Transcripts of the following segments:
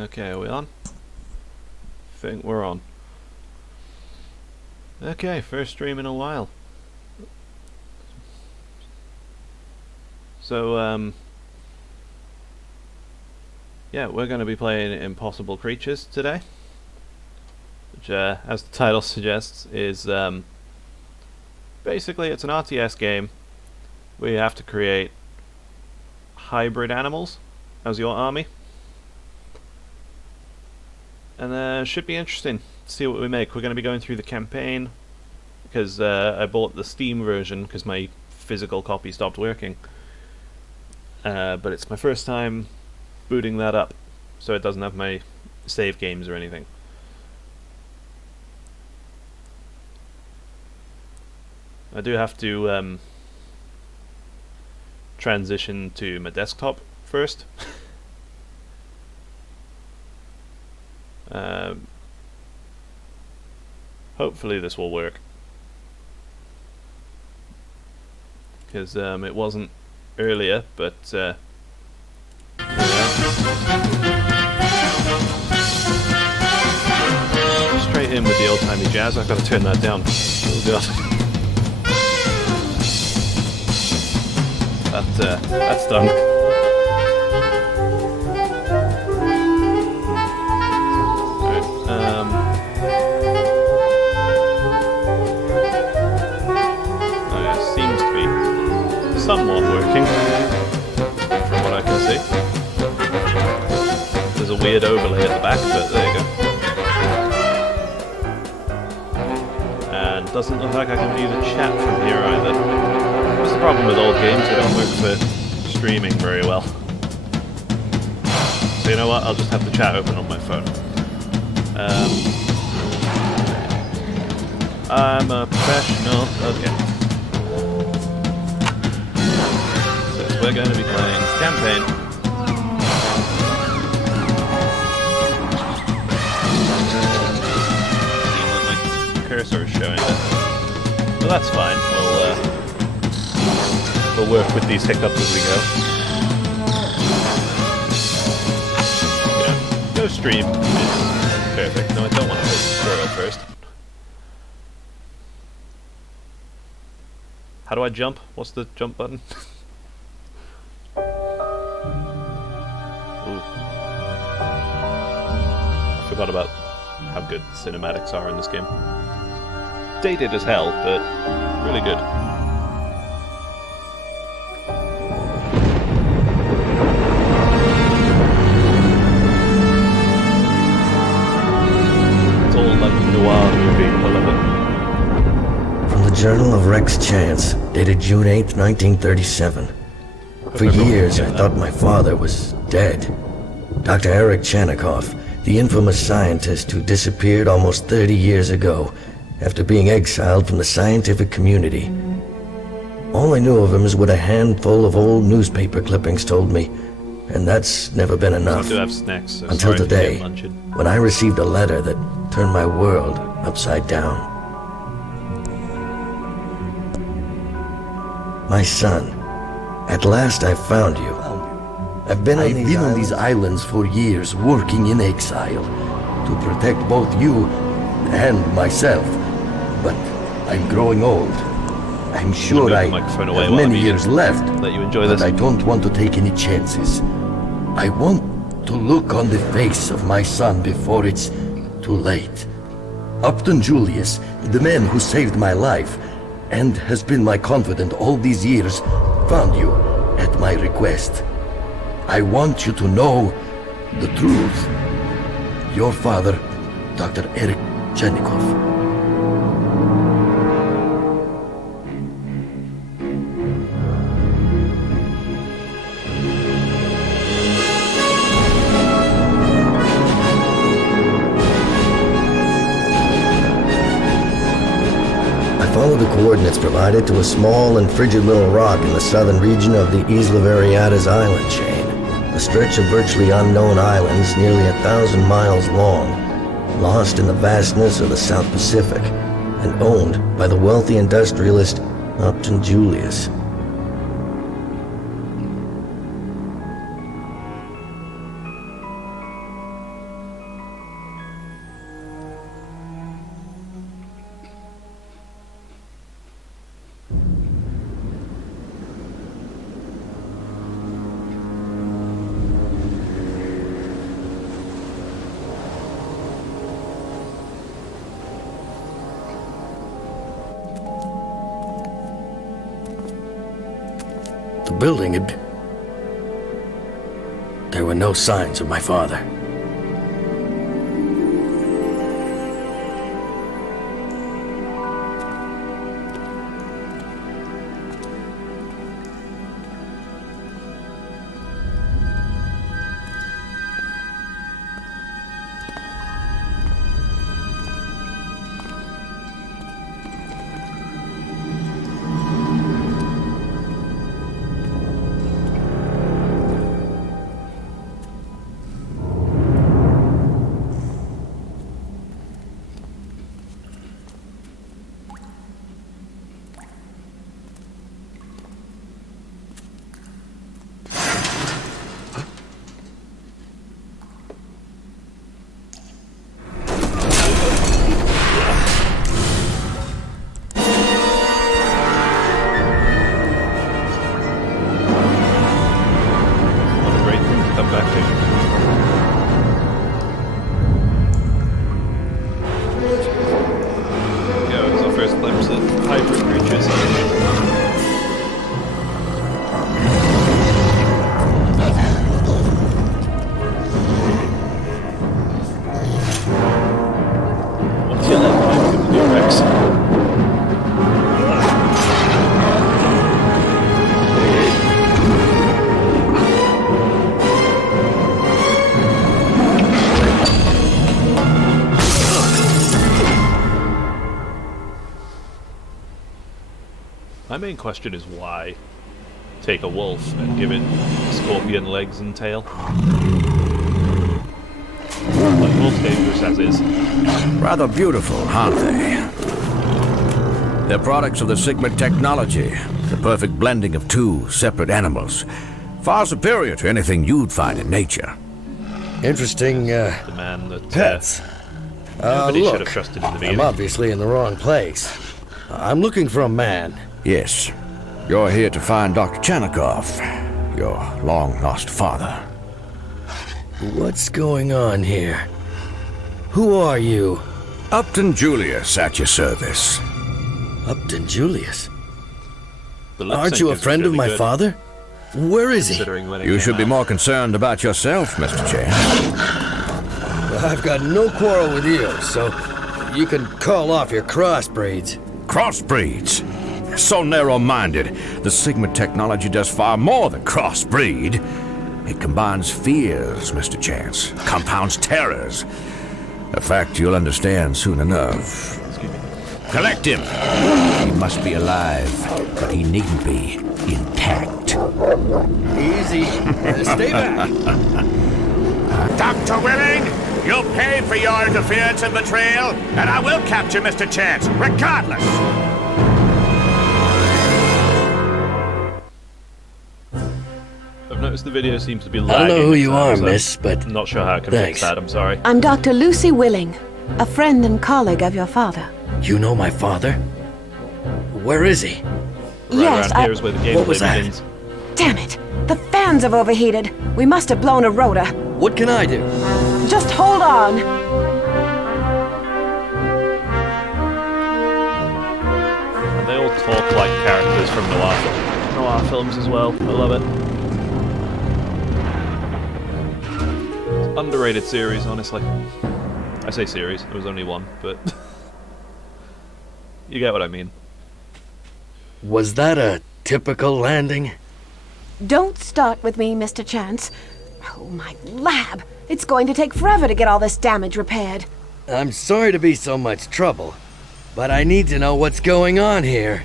Okay, are we on? Think we're on. Okay, first stream in a while. So, yeah, we're going to be playing Impossible Creatures today, which, as the title suggests, is basically it's an RTS game where you have to create hybrid animals as your army, and should be interesting to see what we make. We're going to be going through the campaign because I bought the Steam version because my physical copy stopped working, but it's my first time booting that up, so it doesn't have my save games or anything. I do have to transition to my desktop first. Hopefully this will work, because it wasn't earlier, but straight in with the old-timey jazz. I've got to turn that down. Oh god. That's done. Seems to be somewhat working, from what I can see. There's a weird overlay at the back, but there you go. And doesn't look like I can view the chat from here either. That's the problem with old games, they don't work for streaming very well. So you know what, I'll just have the chat open on my phone. I'm a professional. Okay. So we're going to be playing campaign. My cursor is showing it. Well, that's fine. We'll work with these hiccups as we go. Yeah, no stream is perfect. No, I don't want to post the tutorial first. How do I jump? What's the jump button? Ooh. I forgot about how good cinematics are in this game. Dated as hell, but really good. It's all like noir movie, I love it. Journal of Rex Chance, dated June 8th, 1937. For years, I thought my father was dead. Dr. Eric Chanikoff, the infamous scientist who disappeared almost 30 years ago after being exiled from the scientific community. All I knew of him is what a handful of old newspaper clippings told me, and that's never been enough. I do have snacks, so until today, when I received a letter that turned my world upside down. My son, at last I found you. I've been on these islands for years, working in exile, to protect both you and myself. But I'm growing old. I'm sure I have many years left, let you enjoy this. But I don't want to take any chances. I want to look on the face of my son before it's too late. Upton Julius, the man who saved my life, and has been my confidant all these years, found you at my request. I want you to know the truth. Your father, Dr. Eric Chanikoff. Follow the coordinates provided to a small and frigid little rock in the southern region of the Isla Variadas island chain, a stretch of virtually unknown islands nearly 1,000 miles long, lost in the vastness of the South Pacific, and owned by the wealthy industrialist Upton Julius. building, there were no signs of my father. My main question is why take a wolf and give it scorpion legs and tail? Like, wolf's dangerous as is. Rather beautiful, aren't they? They're products of the Sigma technology, the perfect blending of two separate animals. Far superior to anything you'd find in nature. Interesting, The man that pets. nobody should have Look, trusted in the I'm beginning. obviously in the wrong place. I'm looking for a man. Yes, you're here to find Dr. Chanikov, your long-lost father. What's going on here? Who are you? Upton Julius at your service. Upton Julius? The lip Aren't sync you a is friend of really my good, father? Where is he? considering when it You came should be out. more concerned about yourself, Mr. Chance. I've got no quarrel with you, so you can call off your crossbreeds. Crossbreeds. So narrow-minded. The Sigma technology does far more than crossbreed. It combines fears, Mr. Chance. Compounds terrors. A fact you'll understand soon enough. Collect him. He must be alive, but he needn't be intact. Easy. Stay back. Dr. Willing, you'll pay for your interference and betrayal, and I will capture Mr. Chance, regardless. I've noticed the video seems to be I lagging. don't know who you are, so miss, but I'm not sure how I can thanks. fix that, I'm sorry. I'm Dr. Lucy Willing, a friend and colleague of your father. you know my father? Where is he? Yes, Around here is where the What gameplay was that? begins. Damn it! The fans have overheated. We must have blown a rotor. What can I do? Just hold on. And they all talk like characters from noir films as well. I love it. It's underrated series, honestly. I say series, there was only one, but you get what I mean. Was that a typical landing? Don't start with me, Mr. Chance. Oh, my lab! It's going to take forever to get all this damage repaired. I'm sorry to be so much trouble, but I need to know what's going on here.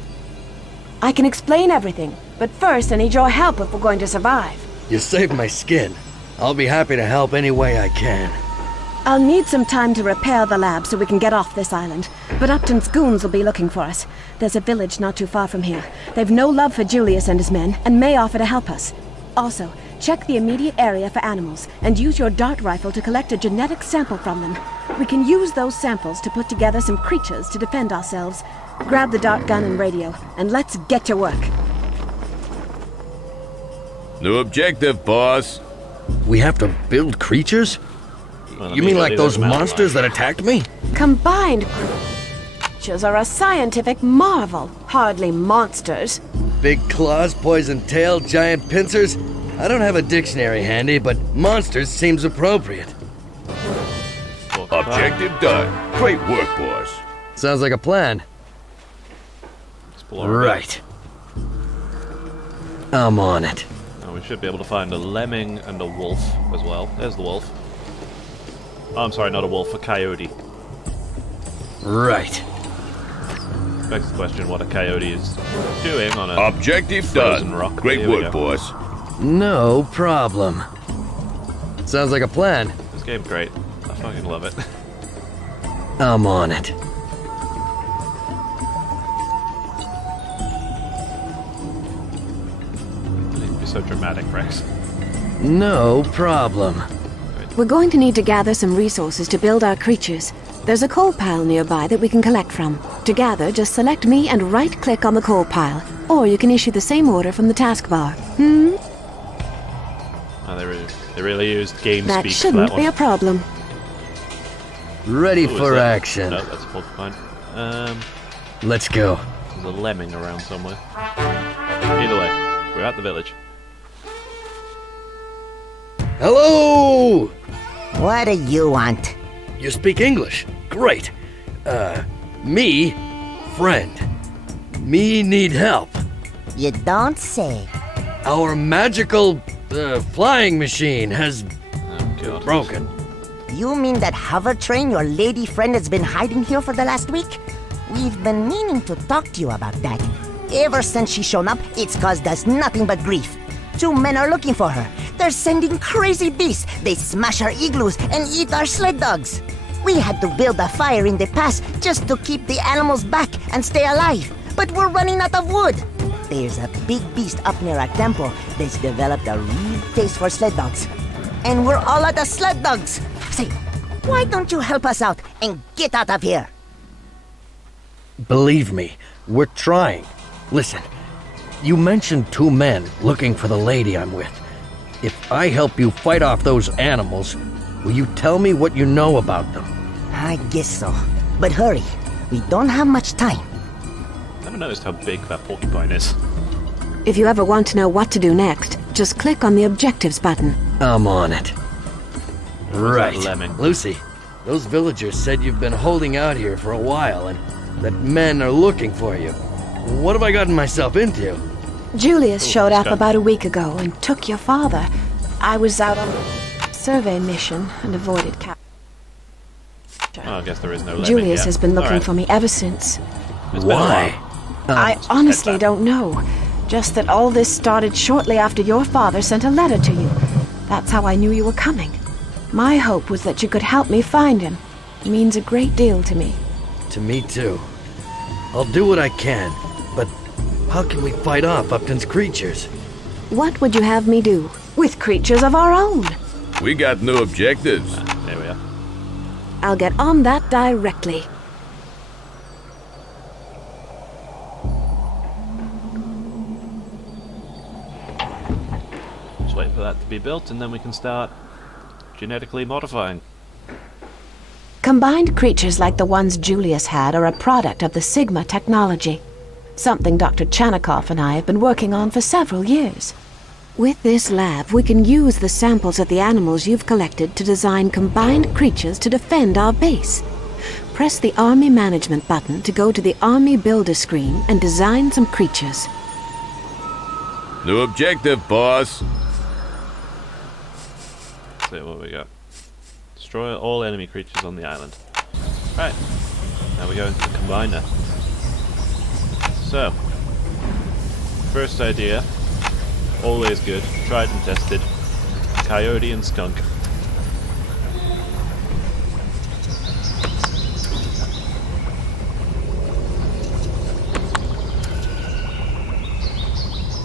I can explain everything, but first I need your help if we're going to survive. You saved my skin. I'll be happy to help any way I can. I'll need some time to repair the lab so we can get off this island, but Upton's goons will be looking for us. There's a village not too far from here. They've no love for Julius and his men, and may offer to help us. Also, check the immediate area for animals, and use your dart rifle to collect a genetic sample from them. We can use those samples to put together some creatures to defend ourselves. Grab the dart gun and radio, and let's get to work. New objective, boss. We have to build creatures? Well, You mean like immediately those there's a mountain monsters that attacked me? Combined creatures are a scientific marvel, hardly monsters. Big claws, poison tail, giant pincers. I don't have a dictionary handy, but monsters seems appropriate. Objective done. Great work, boys. Sounds like a plan. Explore a bit. Right. I'm on it. Oh, we should be able to find a lemming and a wolf as well. There's the wolf. Oh, I'm sorry, not a wolf, a coyote. Right. Begs the question what a coyote is doing on a Objective frozen done. rock. Great Here we work, go. boys. No problem. Sounds like a plan. This game's great. I fucking love it. I'm on it. It'd be so dramatic, Rex. No problem. We're going to need to gather some resources to build our creatures. There's a coal pile nearby that we can collect from. To gather, just select me and right-click on the coal pile. Or you can issue the same order from the taskbar. Oh, they really used game That speak for shouldn't that be one. a problem. Ready Ooh, is for that- action. No, that's a porcupine. Let's go. There's a lemming around somewhere. Either way, we're at the village. Hello! What do you want? You speak English. Great. Me, friend. Me need help. You don't say. Our magical, flying machine has Oh, God. broken. You mean that hover train your lady friend has been hiding here for the last week? We've been meaning to talk to you about that. Ever since she's shown up, it's caused us nothing but grief. 2 men are looking for her. They're sending crazy beasts. They smash our igloos and eat our sled dogs. We had to build a fire in the pass just to keep the animals back and stay alive. But we're running out of wood. There's a big beast up near our temple that's developed a real taste for sled dogs. And we're all out of sled dogs. Say, why don't you help us out and get out of here? Believe me, we're trying. Listen, you mentioned 2 men looking for the lady I'm with. If I help you fight off those animals, will you tell me what you know about them? I guess so. But hurry, we don't have much time. I haven't noticed how big that porcupine is. If you ever want to know what to do next, just click on the objectives button. I'm on it. Right. lemming? Lucy, those villagers said you've been holding out here for a while and that men are looking for you. What have I gotten myself into? Julius showed up okay. about a week ago and took your father. I was out on a survey mission and avoided capture. Oh, I guess there is no lemming Julius yet. has been looking Alright. for me ever since. It's been a Why? while. I honestly that. don't know. Just that all this started shortly after your father sent a letter to you. That's how I knew you were coming. My hope was that you could help me find him. It means a great deal to me. To me too. I'll do what I can, but how can we fight off Upton's creatures? What would you have me do? With creatures of our own. We got new objectives. There we are. I'll get on that directly. Just wait for that to be built and then we can start genetically modifying. Combined creatures like the ones Julius had are a product of the Sigma technology. Something Dr. Chanikoff and I have been working on for several years. With this lab, we can use the samples of the animals you've collected to design combined creatures to defend our base. Press the Army Management button to go to the Army Builder screen and design some creatures. New objective, boss. Let's see what we got. Destroy all enemy creatures on the island. Right. Now we go into the combiner. So, first idea, always good, tried and tested. Coyote and skunk.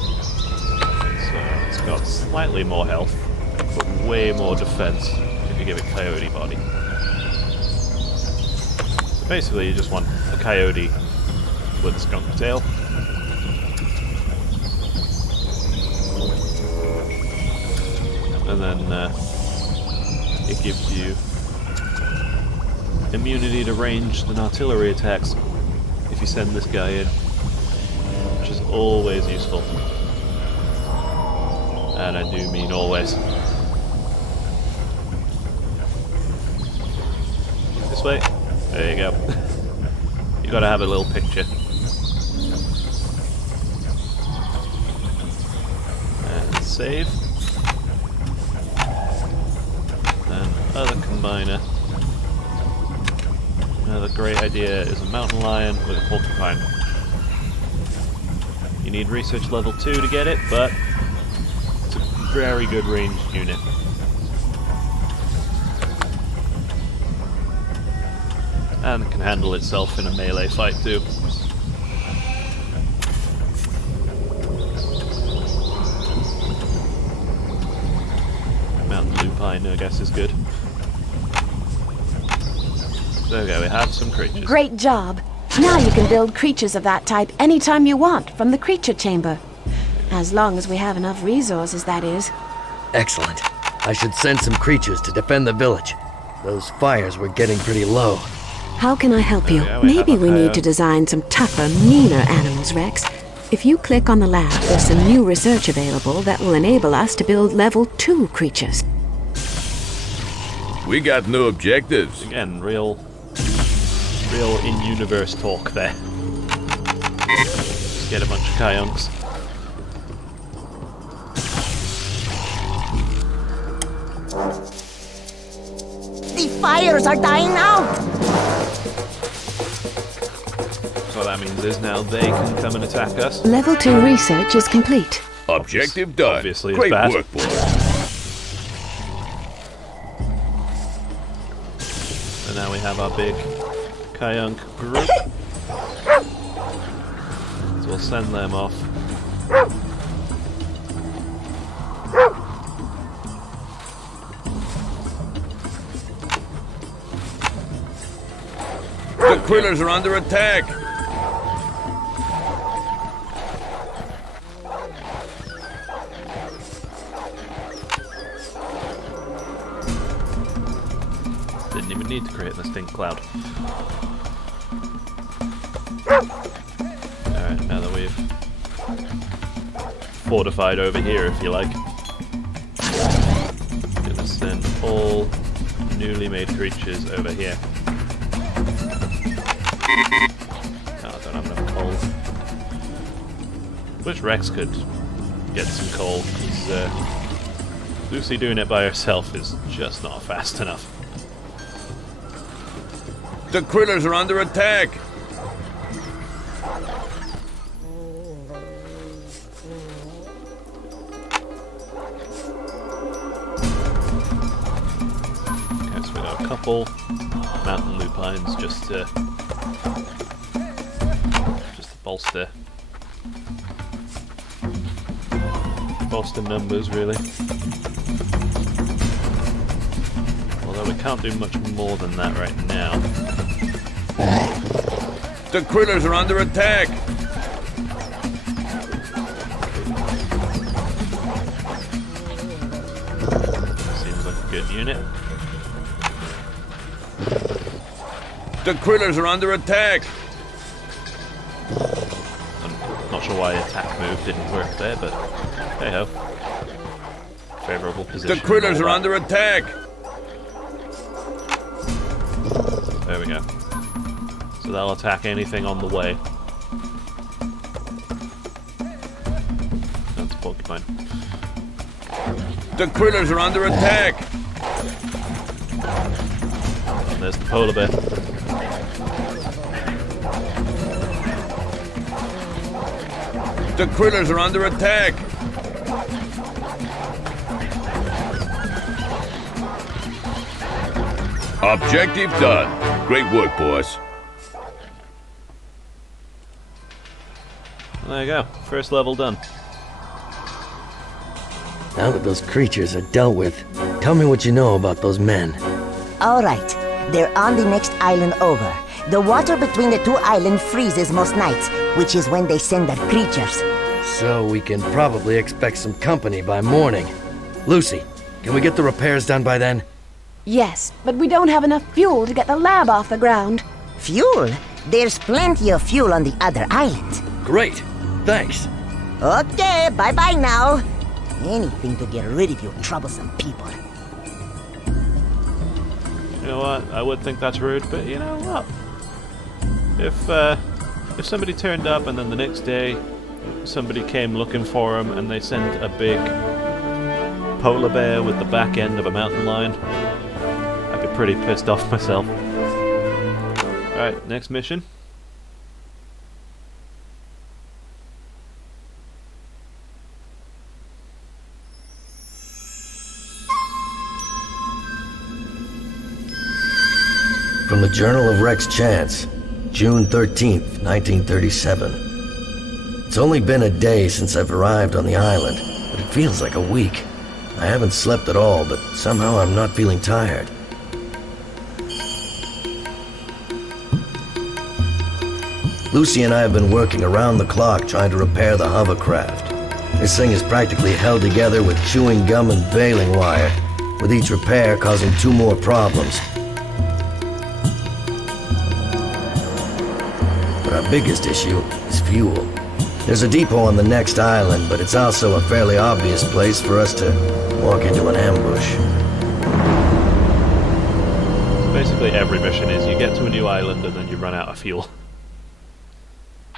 So it's got slightly more health, but way more defense if you give it coyote body. So basically you just want a coyote with a skunk tail. And then it gives you immunity to ranged and artillery attacks if you send this guy in. Which research is always useful. And I do mean always. This way. There you go. You gotta have a little picture. And save. Then other combiner. Another great idea is a mountain lion with a porcupine. You need research level 2 to get it, but it's a very good ranged unit. And it can handle itself in a melee fight too. Mountain lupine, I guess, is good. There we go, we have some creatures. Great job. Now you can build creatures of that type anytime you want from the creature chamber. As long as we have enough resources, that is. Excellent. I should send some creatures to defend the village. Those fires were getting pretty low. How can I help you? There we go, Maybe have a we need coyote. to design some tougher, meaner animals, Rex. If you click on the lab, there's some new research available that will enable us to build level 2 creatures. We got new objectives. Again, real in-universe talk there. Just get a bunch of Kayunks. The fires are dying out! So what that means is now they can come and attack us. Level 2 research is complete. Objective done. Obviously, it's Great bad. work, boys. And now we have our big Kayunk group. So we'll send them off. The critters are under attack. Didn't even need to create the stink cloud. Alright, now that we've fortified over here, if you like, I'm gonna send all newly made creatures over here. Oh, I don't have enough coal. Wish Rex could get some coal, because Lucy doing it by herself is just not fast enough. The critters are under attack. Okay, so we got a couple mountain lupines just to bolster numbers, really. Although we can't do much more than that right now. The critters are under attack. Seems like a good unit. The critters are under attack. I'm not sure why the attack move didn't work there, but hey ho. Favorable position. The critters and are all under attack. that. There we go. So they'll attack anything on the way. That's a porcupine. The critters are under attack. And there's the polar bear. The critters are under attack. Objective done. Great work, boys. There you go. First level done. Now that those creatures are dealt with, tell me what you know about those men. All right, they're on the next island over. The water between the two islands freezes most nights, which is when they send their creatures. So we can probably expect some company by morning. Lucy, can we get the repairs done by then? Yes, but we don't have enough fuel to get the lab off the ground. Fuel? There's plenty of fuel on the other island. Great. Thanks. Okay, bye-bye now. Anything to get rid of you troublesome people. You know what? I would think that's rude, but you know what? If somebody turned up and then the next day somebody came looking for him and they sent a big polar bear with the back end of a mountain lion, I'd be pretty pissed off myself. Alright, next mission. From the Journal of Rex Chance, June 13th, 1937. It's only been a day since I've arrived on the island, but it feels like a week. I haven't slept at all, but somehow I'm not feeling tired. Lucy and I have been working around the clock trying to repair the hovercraft. This thing is practically held together with chewing gum and baling wire, with each repair causing 2 more problems. But our biggest issue is fuel. There's a depot on the next island, but it's also a fairly obvious place for us to walk into an ambush. So basically every mission is you get to a new island and then you run out of fuel.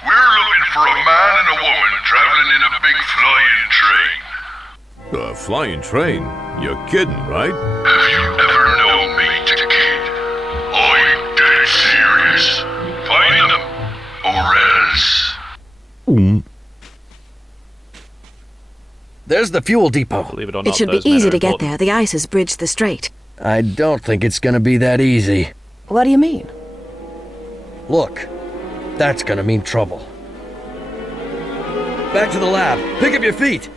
We're looking for a man and a woman traveling in a big flying train. A flying train? You're kidding, right? Have you ever known me, kid? I'm dead serious. Find them, or else. There's the fuel depot. Believe it or not, It should be those men easy are to get important. there. The ice has bridged the strait. I don't think it's gonna be that easy. What do you mean? Look, that's gonna mean trouble. Back to the lab. Pick up your feet.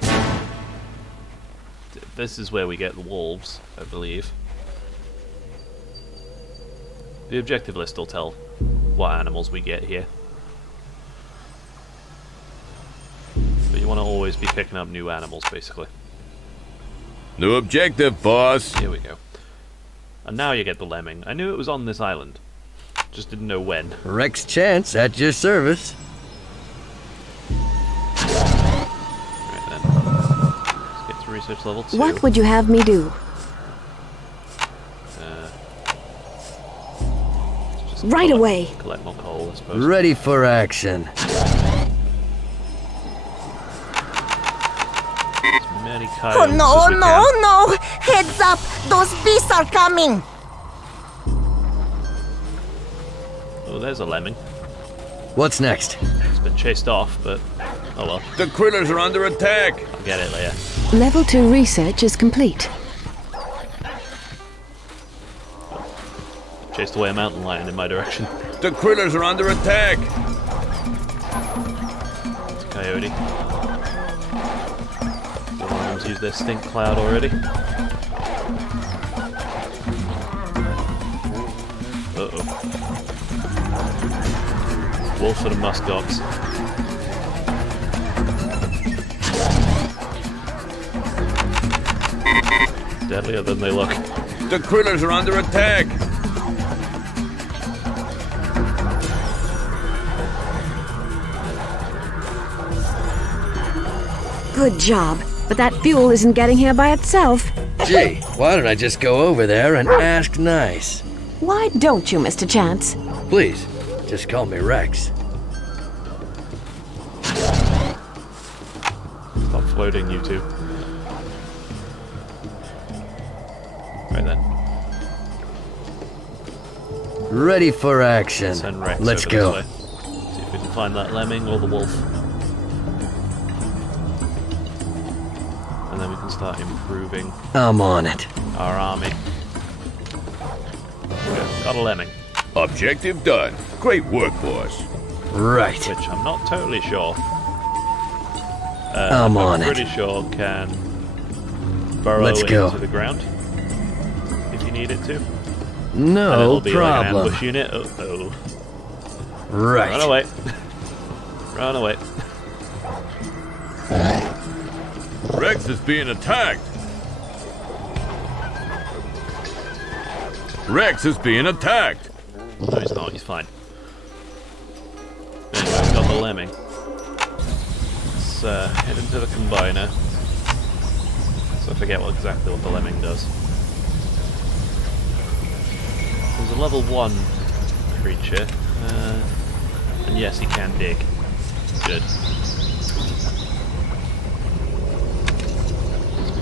This is where we get the wolves, I believe. The objective list will tell what animals we get here. But you want to always be picking up new animals, basically. New objective, boss. Here we go. And now you get the lemming. I knew it was on this island. Just didn't know when. Rex Chance at your service. Right then. Let's get to research level 2. What would you have me do? Just Right away. Collect more coal, I suppose. Ready for action. As many Oh coyotes no, as oh we no, can. oh no! Heads up! Those beasts are coming! Oh, there's a lemming. What's next? It's been chased off, but oh well. The critters are under attack. I'll get it later. Level 2 research is complete. Chased away a mountain lion in my direction. The critters are under attack. It's a coyote. The ones use their stink cloud already. Uh-oh. Wolf and muskox. Deadlier than they look. The critters are under attack. Good job. But that fuel isn't getting here by itself. Gee, why don't I just go over there and ask nice? Why don't you, Mr. Chance? Please, just call me Rex. Stop floating, you two. Right then. Ready for action. Send Rex Let's over go. this way. See if we can find that lemming or the wolf. And then we can start improving I'm on it. our army. Okay, got a lemming, Objective done. Great work, boss. Right. which I'm not totally sure. I'm on pretty it. sure can burrow Let's into go. the ground if you need it to. And No it'll be like an problem. ambush unit. Uh-oh. Right. Run away. Run away. Rex is being attacked. Rex is being attacked. No, he's not. He's fine. Anyway, we've got the lemming. let's head into the combiner. So I forget exactly what the lemming does. There's a level 1 creature, and yes, he can dig. Good.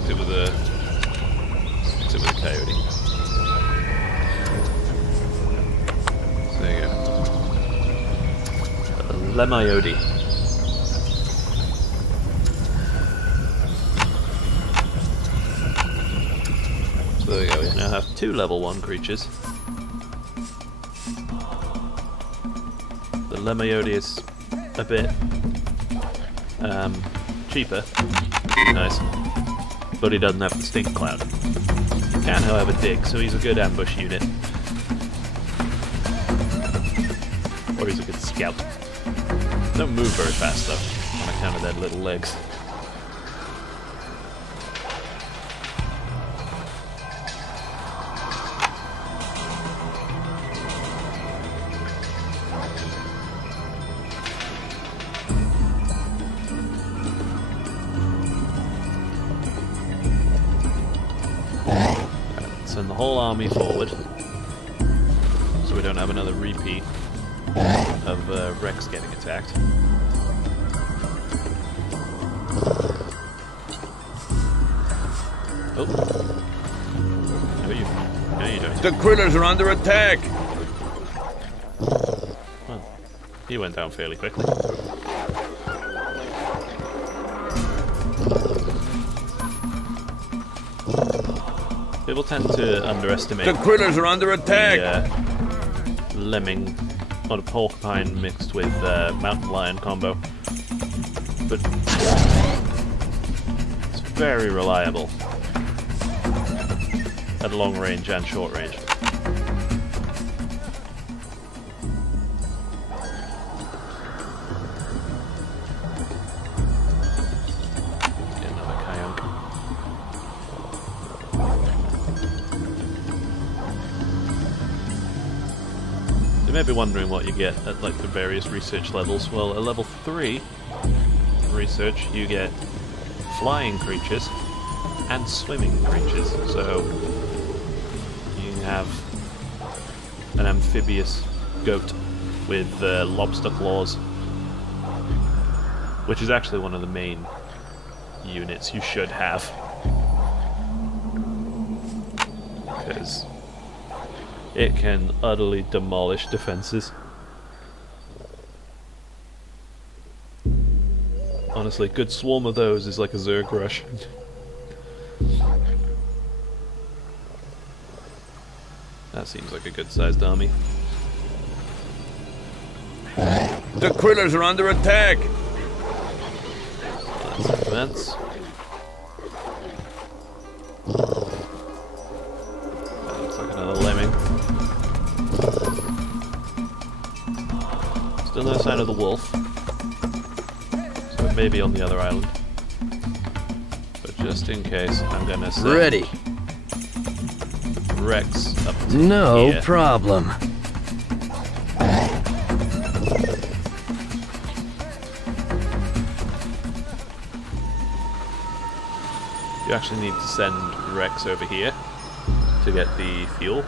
Let's mix it with a coyote. So there you go. A lemiote. So there we go. We now have 2 level 1 creatures. The lemiote is a bit cheaper. Nice. But he doesn't have the stink cloud. He can, however, dig, so he's a good ambush unit. Or he's a good scout. Don't move very fast though, on account of their little legs. Send the whole army forward, so we don't have another repeat of Rex getting attacked. Oh. How are you? How are you doing? The critters are under attack! Well, he went down fairly quickly. People tend to underestimate The critters are under attack! the lemming or the porcupine mixed with mountain lion combo, but it's very reliable at long range and short range. Get another coyote. You may be wondering what you get at like the various research levels. Well, at level 3 research you get flying creatures and swimming creatures. So you have an amphibious goat with lobster claws, which is actually one of the main units you should have, because it can utterly demolish defenses. Honestly, a good swarm of those is like a Zerg rush. That seems like a good sized army. The critters are under attack! That's advance. That looks like another lemming. Still no sign of the wolf. So it may be on the other island. But just in case, I'm gonna send Ready. Rex up to No here. problem. You actually need to send Rex over here to get the fuel.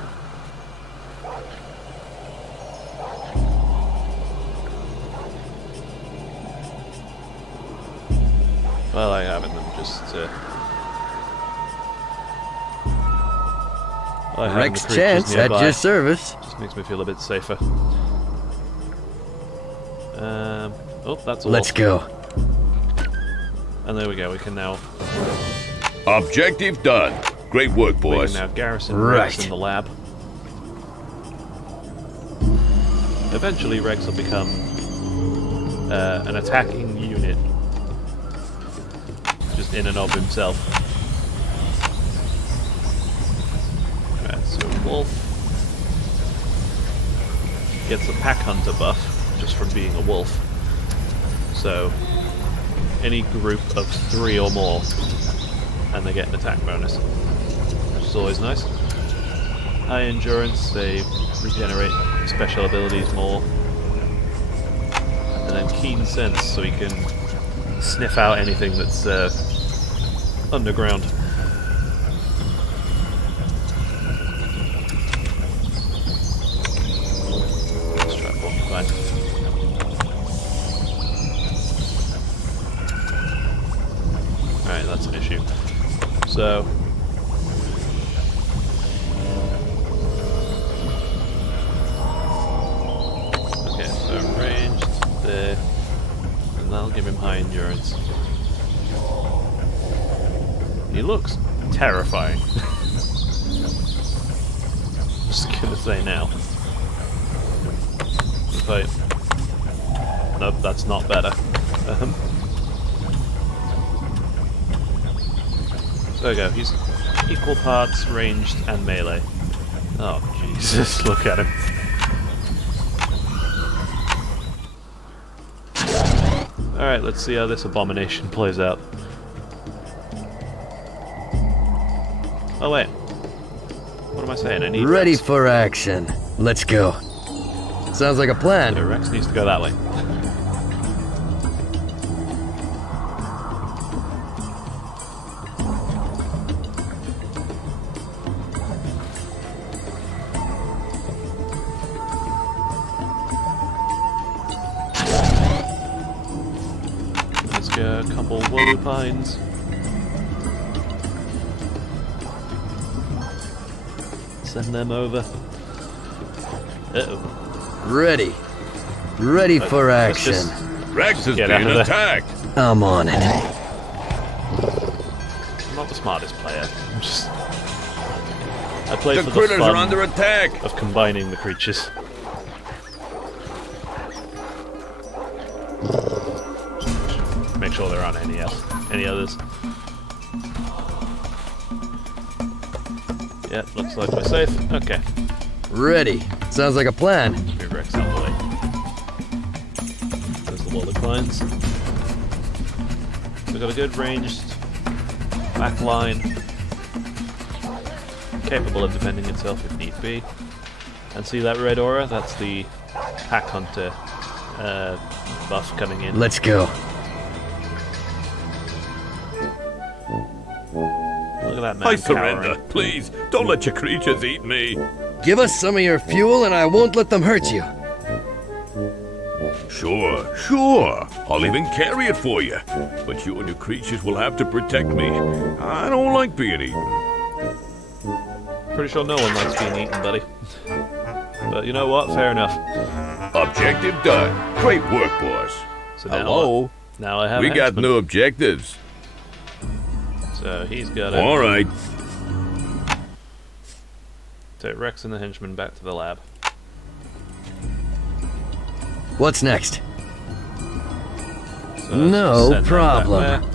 Well, I haven't them just well, I have Rex the creatures Chance at nearby. your service. Just makes me feel a bit safer. Oh, that's a Let's wolf. go. And there we go. We can now Objective done. Great work, we boys. can now garrison Rex Right. in the lab. Eventually, Rex will become an attacking unit, just in and of himself. Right, so Wolf gets a pack hunter buff just from being a wolf. So any group of 3 or more, and they get an attack bonus, which is always nice. High endurance, they regenerate special abilities more. And then keen sense, so he can sniff out anything that's underground. Let's try porcupine. Alright, that's an issue. So... okay, so ranged there, and that'll give him high endurance. He looks terrifying. Just gonna say now. But nope, that's not better. There we go, he's equal parts ranged and melee. Oh Jesus, look at him. Alright, let's see how this abomination plays out. Oh wait. What am I saying? I need Ready Rex. for action. Let's go. Sounds like a plan. So Rex needs to go that way. Let's go a couple willow pines. Send them over. Uh-oh. Ready. Ready for Let's action. just Rex is Get out being of there. attacked. I'm on it. I'm not the smartest player. I'm just... I play The for the critters fun are under attack. of combining the creatures. Make sure there aren't any others. Yep, looks like we're safe. Okay, Ready. Sounds like a plan. move Rex out of the way. There's the wall of pines. We've got a good ranged back line, capable of defending itself if need be. And see that red aura? That's the Pack Hunter buff coming in. Let's go. Look at that man I surrender. cowering. Please, don't let your creatures eat me. Give us some of your fuel and I won't let them hurt you. Sure. I'll even carry it for you. But you and your creatures will have to protect me. I don't like being eaten. Pretty sure no one likes being eaten, buddy. But you know what? Fair enough. Objective done. Great work, boss. So now, Hello? now I have We a got henchman. new objectives. So he's got to All right. take Rex and the henchman back to the lab. What's next? So No send them problem. back there.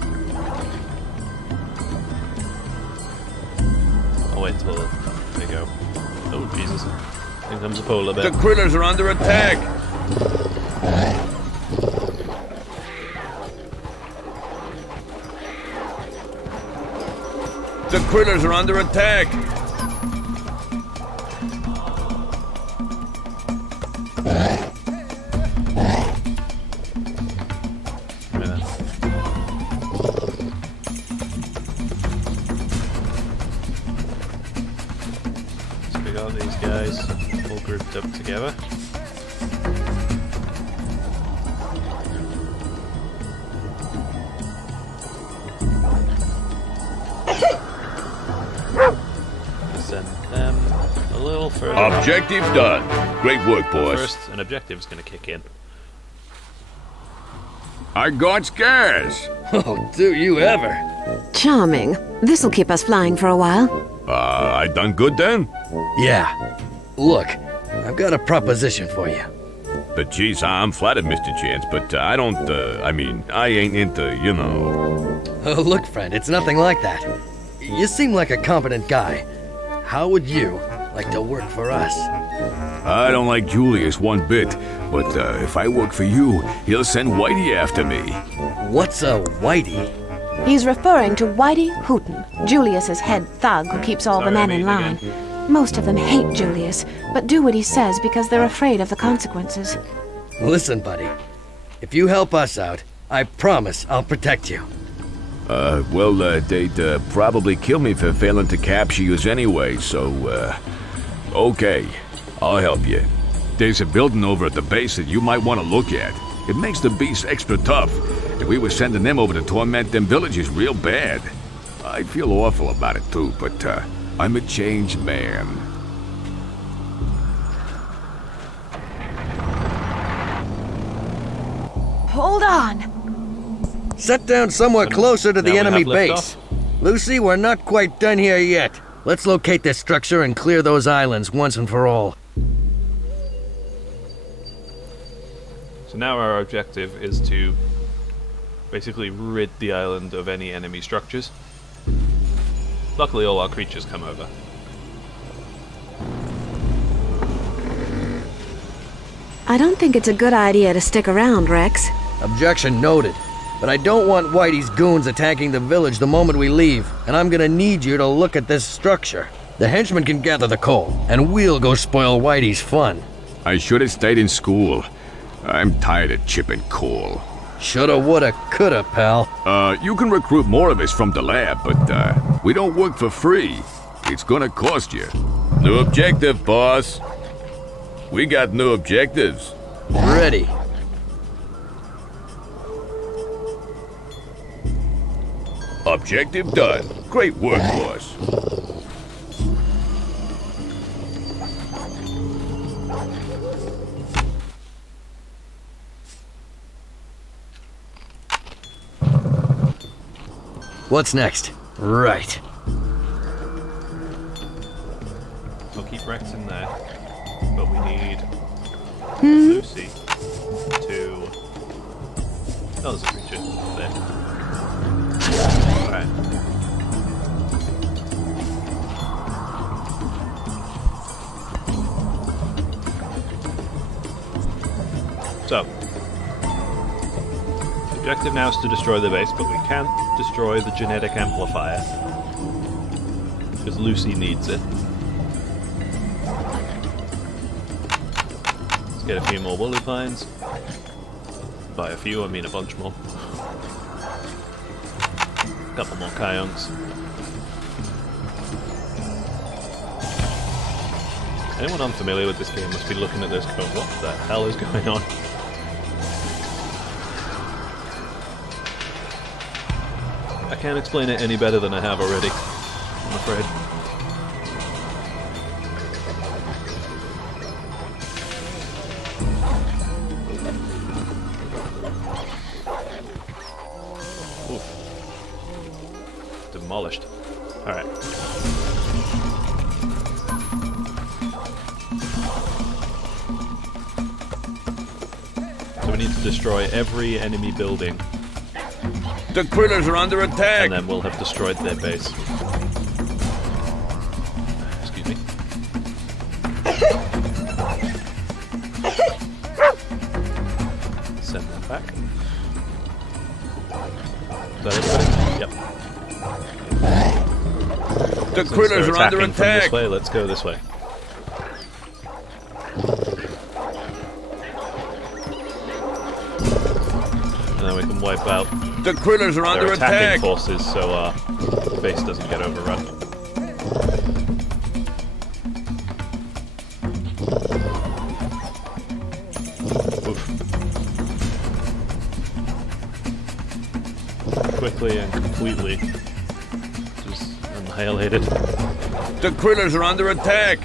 I'll wait till they go. Oh Jesus! Here comes a polar The bear. critters are under attack. The critters are under attack. Yeah. So we got these guys all grouped up together. Send them a little further. Objective done. Great work, boss. First, an objective's going to kick in. I got scares. Oh, do you ever? Charming. This'll keep us flying for a while. I done good then? Yeah. Look, I've got a proposition for you. But geez, I'm flattered, Mr. Chance, but I don't, I ain't into, you know. Oh, look, friend, it's nothing like that. You seem like a competent guy. How would you like to work for us? I don't like Julius one bit, but if I work for you, he'll send Whitey after me. What's a whitey? He's referring to Whitey Hooten, Julius's head thug who keeps all the Sorry, men I in mean line. again. Most of them hate Julius, but do what he says because they're afraid of the consequences. Listen, buddy. If you help us out, I promise I'll protect you. They'd probably kill me for failing to capture you anyway, so, okay. I'll help you. There's a building over at the base that you might want to look at. It makes the beasts extra tough, and we were sending them over to torment them villages real bad. I feel awful about it too, but, I'm a changed man. Hold on! Set down somewhere closer to now the we enemy have lift base. Lucy, we're not quite done here yet. Let's locate this structure and clear those islands once and for all. So now our objective is to basically rid the island of any enemy structures. Luckily all our creatures come over. I don't think it's a good idea to stick around, Rex. Objection noted. But I don't want Whitey's goons attacking the village the moment we leave, and I'm gonna need you to look at this structure. The henchmen can gather the coal, and we'll go spoil Whitey's fun. I should have stayed in school. I'm tired of chipping coal. Shoulda, woulda, coulda, pal. You can recruit more of us from the lab, but, we don't work for free. It's gonna cost you. New objective, boss. We got new objectives. Ready. Objective done. Great work, boss. What's next? Right. We'll keep Rex in there, but we need Lucy to... Oh, there's a creature there. Alright. So, the objective now is to destroy the base, but we can't destroy the genetic amplifier. Because Lucy needs it. Let's get a few more woolly pines. By a few, I mean a bunch more. A couple more coyotes. Anyone unfamiliar with this game must be looking at this going, what the hell is going on? I can't explain it any better than I have already, I'm afraid. Demolished. Alright. So we need to destroy every enemy building, The critters are under attack. and then we'll have destroyed their base. Excuse me. Send that back. Is that everybody? Yep. The Since critters they're are under attacking from this attack. way, let's go this way. And then we can wipe out The critters are their under attacking attack. forces so the base doesn't get overrun. Oof. Quickly and completely just annihilated. The critters are under attack.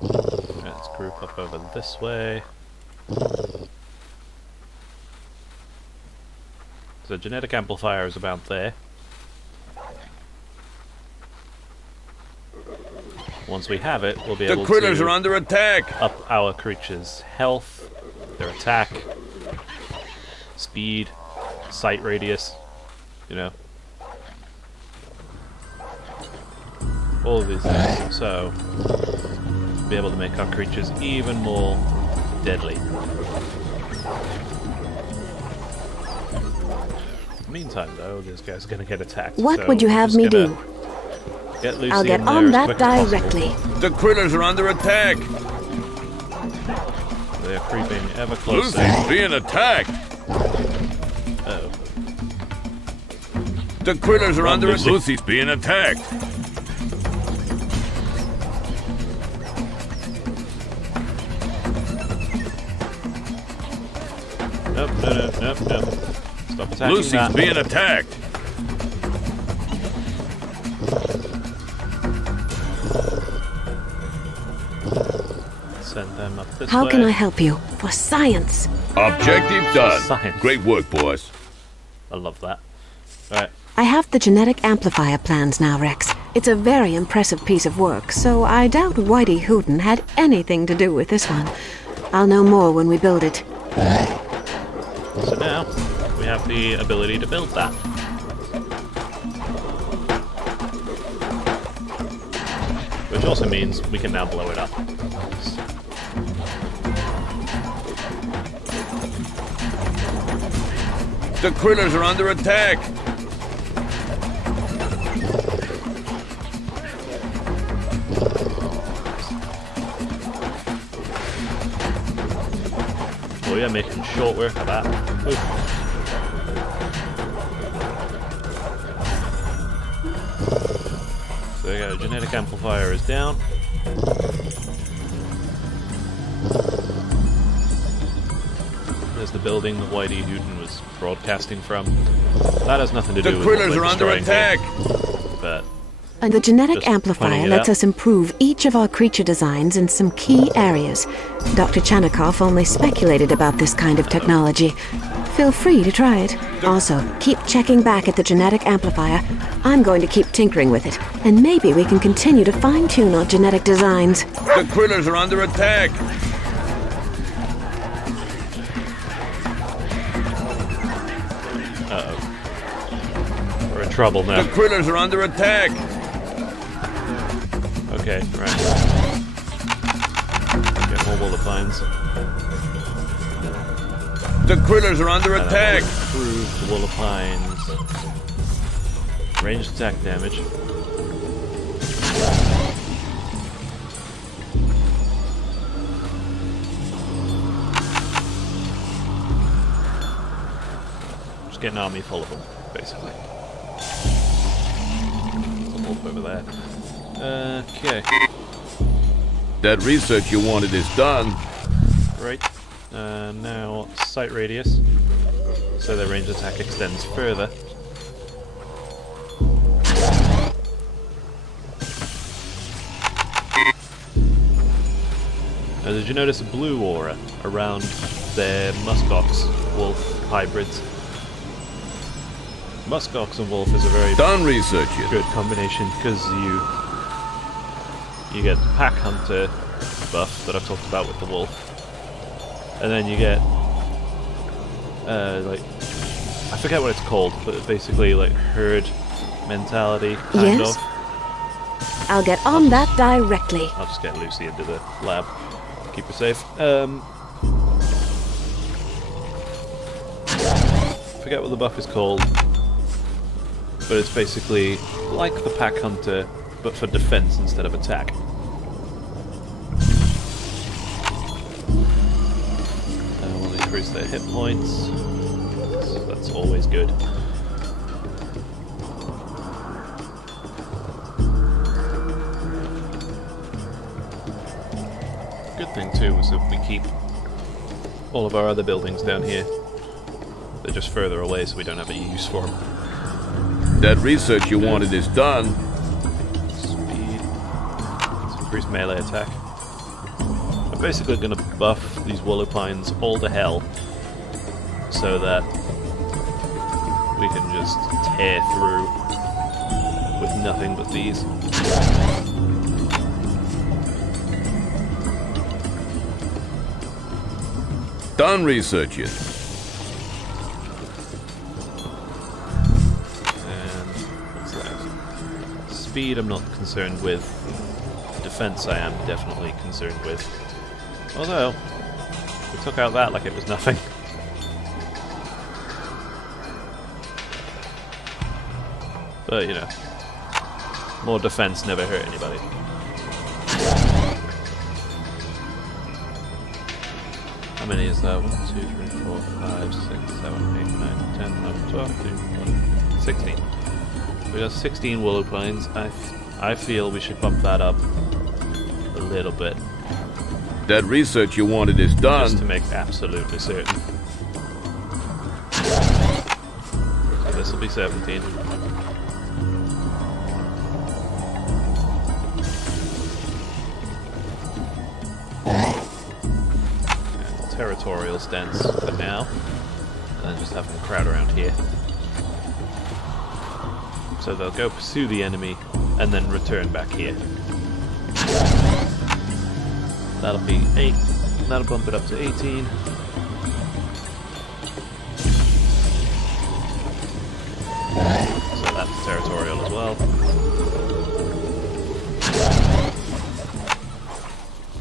Let's group up over this way. So genetic amplifier is about there. Once we have it, we'll be The able critters to are under attack. up our creatures' health, their attack, speed, sight radius, you know. All of these things. So, be able to make our creatures even more deadly. Meantime, though, this guy's gonna get attacked. What so would you we're have just me gonna do? Get Lucy I'll get in there on as that quick as possible. directly. The critters are under attack. There They are creeping ever closer. Lucy's being attacked. Oh. The critters are Run, under Lucy. it. Lucy's being attacked. Nope, nope. Stop attacking Lucy's that. being attacked. Send them up this How way. can I help you? For science. Objective done. Science. Great work, boys. I love that. Right. I have the genetic amplifier plans now, Rex. It's a very impressive piece of work, so I doubt Whitey Hooten had anything to do with this one. I'll know more when we build it. So now we have the ability to build that. Which also means we can now blow it up. The critters are under attack. Oh yeah, making short work of that. Oof. So there you go, genetic amplifier is down. There's the building that Whitey Hooten was broadcasting from. That has nothing to do The with critters what are we're under destroying here, attack. but And the genetic Just pointing amplifier it lets out. us improve each of our creature designs in some key areas. Dr. Chanikoff only speculated about this kind of technology. Feel free to try it. Also, keep checking back at the genetic amplifier. I'm going to keep tinkering with it, and maybe we can continue to fine-tune our genetic designs. The critters are under attack. we're in trouble The now. critters are under attack. Okay, right. Get more bullet vines. The critters are under And attack. then we'll improve the wall of pines. Ranged attack damage. Just get an army full of them, basically. There's a wolf over there. Okay, That research you wanted is done. right. Now sight radius, so their range attack extends further. Now, did you notice a blue aura around their muskox wolf hybrids? Muskox and wolf is a very Done researching. good combination because you get the pack hunter buff that I've talked about with the wolf, and then you get like, I forget what it's called, but basically like herd mentality kind Yes? of. I'll get on that directly. I'll just get Lucy into the lab, keep her safe. Forget what the buff is called, but it's basically like the pack hunter, but for defense instead of attack. We'll increase their hit points. So that's always good. Good thing too is that we keep all of our other buildings down here. They're just further away, so we don't have any use for them. That research you wanted is done. Speed. Let's increase melee attack. I'm basically going to buff these willow pines all to hell, so that we can just tear through with nothing but these. Done researching. And what's that? Speed I'm not concerned with. Defense I am definitely concerned with. Although, we took out that like it was nothing. But, you know, more defense never hurt anybody. How many is that? 1, 2, 3, 4, 5, 6, 7, 8, 9, 10, 11, 12, 13, 16. We got 16 willow pines. I feel we should bump that up a little bit. That research you wanted is done. Just to make absolutely certain. So this will be 17. Territorial stance for now, and then just have them crowd around here. So they'll go pursue the enemy and then return back here. That'll be 8. That'll bump it up to 18. So that's territorial as well.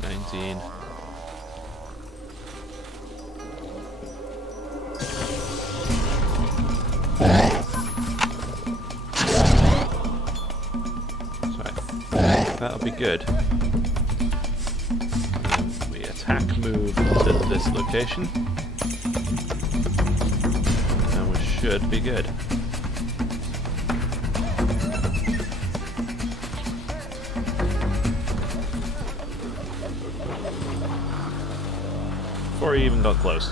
19. That'll be good. We attack move to this location. And we should be good. Before he even got close.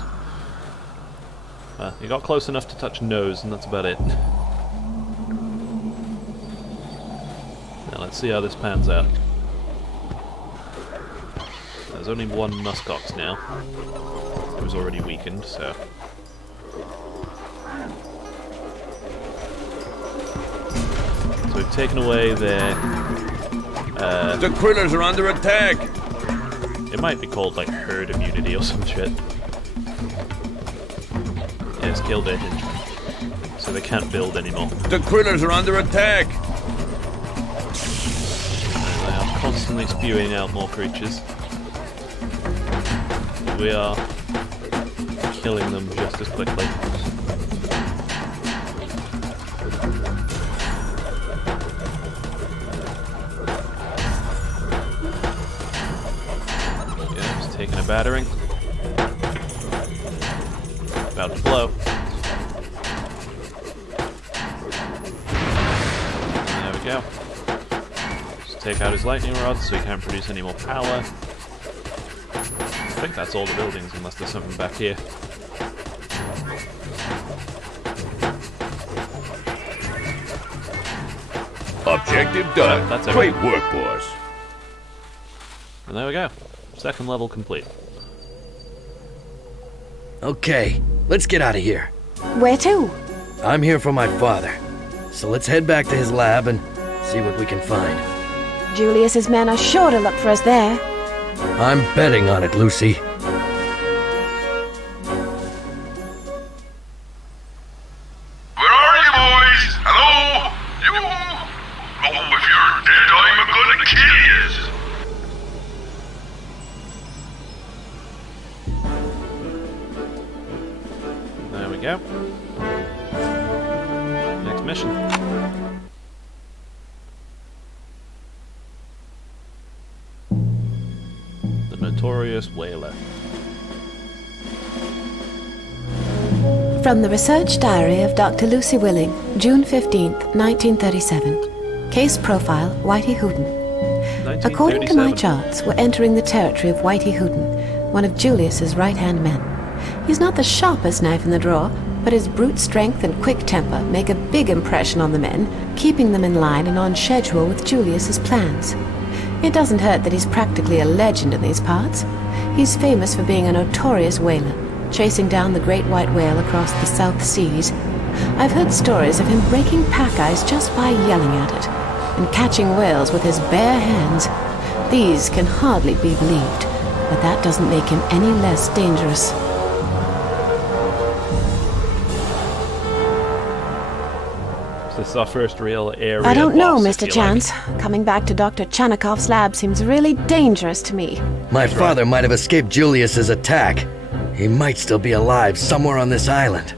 He got close enough to touch nose, and that's about it. Let's see how this pans out. There's only one muskox now. It was already weakened, so... So we've taken away their... The critters are under attack! It might be called, like, herd immunity or some shit. Yeah, it's killed their henchmen. So they can't build anymore. The critters are under attack! Constantly spewing out more creatures. We are killing them just as quickly. Yeah, just taking a battering. About to blow. There we go. Take out his lightning rods so he can't produce any more power. I think that's all the buildings, unless there's something back here. Objective done. That's Great everything. work, boys. And there we go. Second level complete. Okay, let's get out of here. Where to? I'm here for my father. So let's head back to his lab and see what we can find. Julius's men are sure to look for us there. I'm betting on it, Lucy. Where are you boys? Hello? You? Oh, if you're dead, I'm gonna kill yous. There we go. Next mission. The Notorious Whaler. From the Research Diary of Dr. Lucy Willing, June 15th, 1937. Case profile, Whitey Hooten. According to my 1937. charts, we're entering the territory of Whitey Hooten, one of Julius's right-hand men. He's not the sharpest knife in the drawer, but his brute strength and quick temper make a big impression on the men, keeping them in line and on schedule with Julius's plans. It doesn't hurt that he's practically a legend in these parts. He's famous for being a notorious whaler, chasing down the great white whale across the South Seas. I've heard stories of him breaking pack ice just by yelling at it, and catching whales with his bare hands. These can hardly be believed, but that doesn't make him any less dangerous. This is our first real area. I don't know, boss, Mr. if you like. Chance. Coming back to Dr. Chanakov's lab seems really dangerous to me. My father might have escaped Julius's attack. He might still be alive somewhere on this island.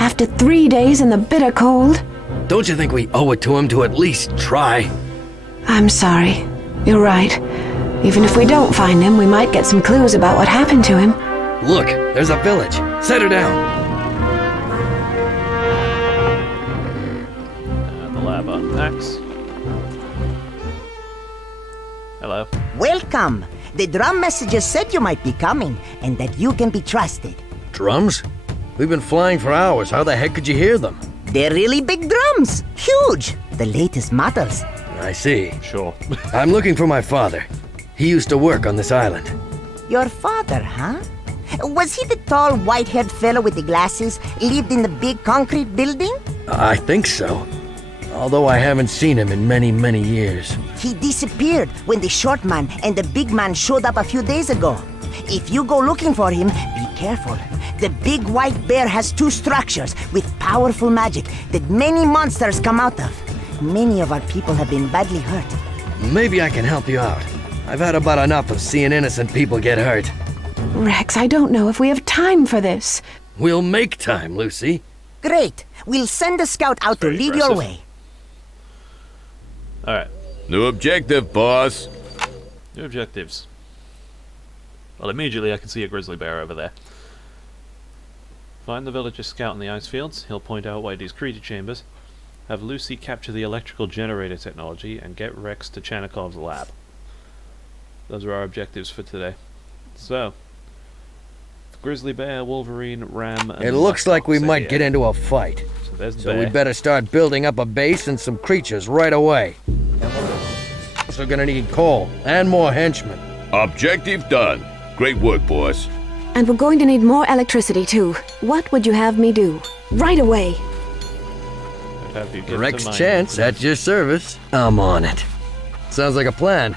After 3 days in the bitter cold? Don't you think we owe it to him to at least try? I'm sorry. You're right. Even if we don't find him, we might get some clues about what happened to him. Look, there's a village. Set her down. The lab unpacks. Hello. Welcome. The drum messages said you might be coming, and that you can be trusted. Drums? We've been flying for hours. How the heck could you hear them? They're really big drums. Huge. The latest models. I see. Sure. I'm looking for my father. He used to work on this island. Your father, huh? Was he the tall, white-haired fellow with the glasses, lived in the big concrete building? I think so. Although I haven't seen him in many, many years. He disappeared when the short man and the big man showed up a few days ago. If you go looking for him, be careful. The big white bear has 2 structures with powerful magic that many monsters come out of. Many of our people have been badly hurt. Maybe I can help you out. I've had about enough of seeing innocent people get hurt. Rex, I don't know if we have time for this. We'll make time, Lucy. Great. We'll send a scout out to Very lead your aggressive. way. Alright. New objective, boss. New objectives. Well, immediately I can see a grizzly bear over there. Find the villager scout in the ice fields. He'll point out Whitey's creature chambers. Have Lucy capture the electrical generator technology and get Rex to Chanikov's lab. Those are our objectives for today. So, grizzly bear, wolverine, ram, and It looks like we muskox are might here. get into a fight. So there's the So bear. we'd better start building up a base and some creatures right away. Also gonna need coal and more henchmen. Objective done. Great work, boss. And we're going to need more electricity, too. What would you have me do? Right away. I'd have you get Rex to mine. Chance at your service. I'm on it. Sounds like a plan.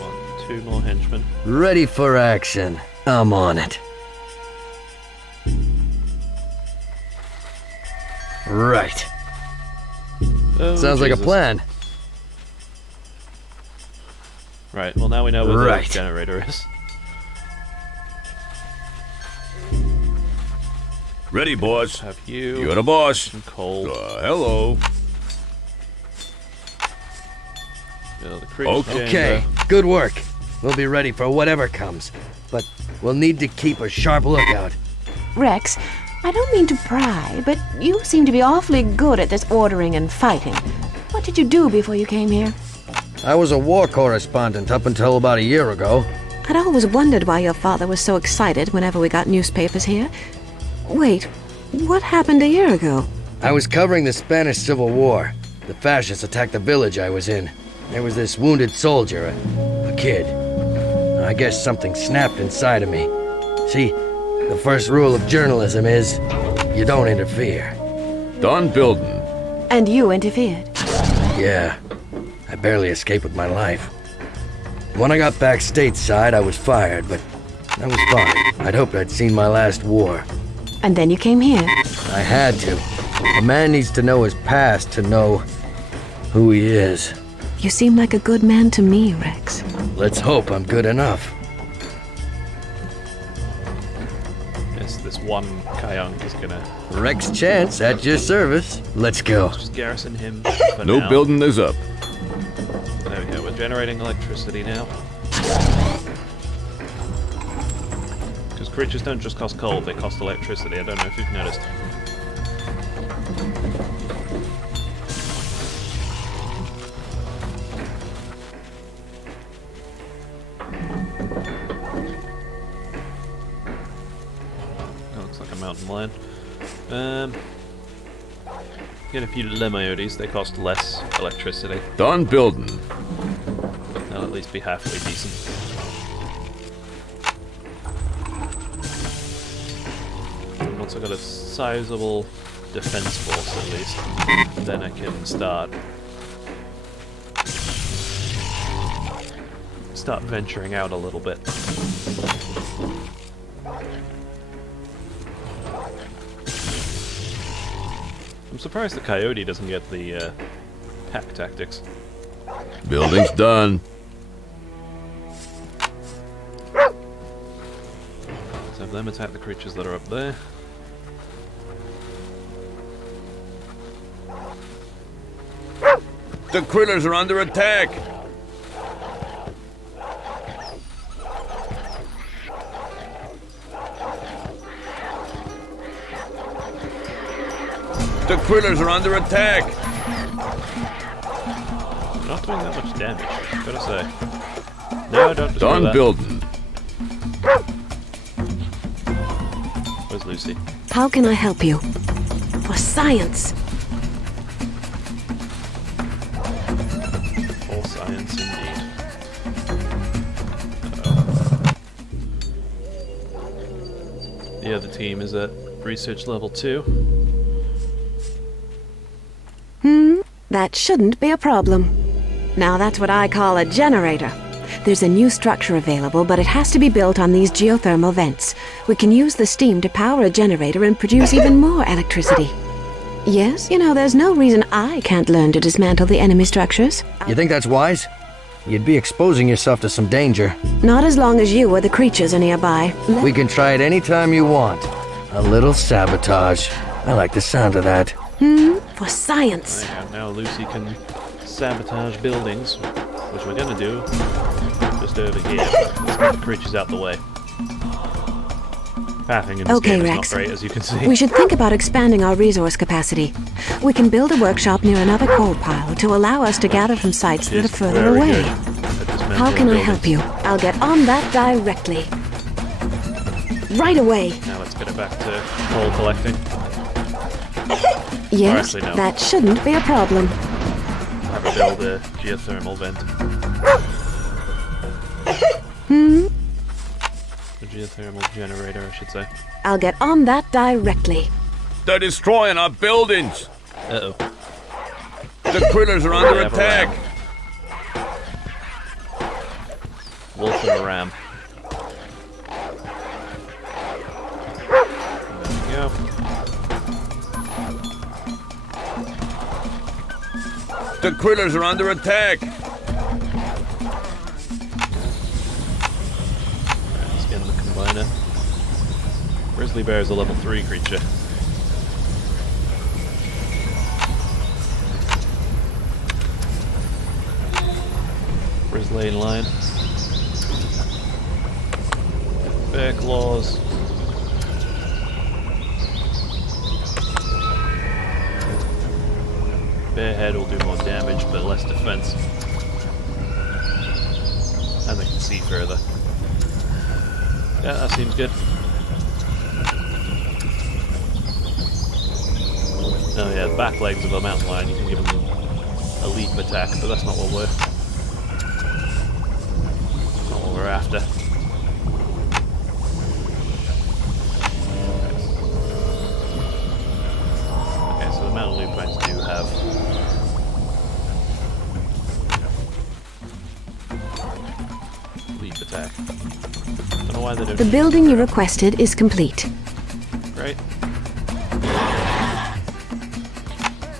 Want 2 more henchmen. Ready for action. I'm on it. Right. Oh, Sounds like a Jesus. plan. Right, well now we know where Right. the generator is. Ready, boss. Have you You're the boss. and coal. Hello. Build a creature Okay, chamber. good work. We'll be ready for whatever comes, but we'll need to keep a sharp lookout. Rex, I don't mean to pry, but you seem to be awfully good at this ordering and fighting. What did you do before you came here? I was a war correspondent up until about a year ago. I'd always wondered why your father was so excited whenever we got newspapers here. Wait, what happened a year ago? I was covering the Spanish Civil War. The fascists attacked the village I was in. There was this wounded soldier, a kid. I guess something snapped inside of me. See, the first rule of journalism is you don't interfere. Done building. And you interfered. Yeah, I barely escaped with my life. When I got back stateside, I was fired, but I was fine. I'd hoped I'd seen my last war. And then you came here. I had to. A man needs to know his past to know who he is. You seem like a good man to me, Rex. Let's hope I'm good enough. Yes, this one Kayunk is gonna Rex Chance at your service. Let's go. just garrison him for No now. building is up. There we go, we're generating electricity now. Because creatures don't just cost coal, they cost electricity. I don't know if you've noticed. That looks like a mountain lion. Get a few lemoyotes, they cost less electricity. Done building. They'll at least be halfway decent. And once I've got a sizable defense force at least, then I can start venturing out a little bit. I'm surprised the coyote doesn't get the pack tactics. Building's done. Let's have them attack the creatures that are up there. The critters are under attack! The critters are under attack! Not doing that much damage, gotta say. No, don't destroy Done that. building. Where's Lucy? How can I help you? For science. All science indeed. The other team is at research level 2. That shouldn't be a problem. Now that's what I call a generator. There's a new structure available, but it has to be built on these geothermal vents. We can use the steam to power a generator and produce even more electricity. Yes, there's no reason I can't learn to dismantle the enemy structures. You think that's wise? You'd be exposing yourself to some danger. Not as long as you or the creatures are nearby. We can try it anytime you want. A little sabotage. I like the sound of that. For science. There you go. Now Lucy can sabotage buildings, which we're gonna do just over here. Let's get the creatures out the way. Pathing in this Okay, game is Rex. not great, as you can see. We should think about expanding our resource capacity. We can build a workshop near another coal pile to allow us to gather from sites that are She's further very away. good at dismantling How can I help buildings. you? I'll get on that directly. Right away. Now let's get it back to coal collecting. Yes, actually, no. that shouldn't be a problem. Have her build a geothermal vent. A geothermal generator, I should say. I'll get on that directly. They're destroying our buildings! Uh-oh. The critters are under have a attack! Wolf and the ram. There we go. The critters are under attack! Let's get in the combiner. Grizzly bear is a level 3 creature. Grizzly line. Bear claws. Bear head will do more damage, but less defense. And they can see further. Yeah, that seems good. Oh yeah, the back legs of a mountain lion, you can give them a leap attack, but that's not what we're after. Okay, so the mountain lupines do have leap attack. Don't know why they don't. The building you requested is complete. Great.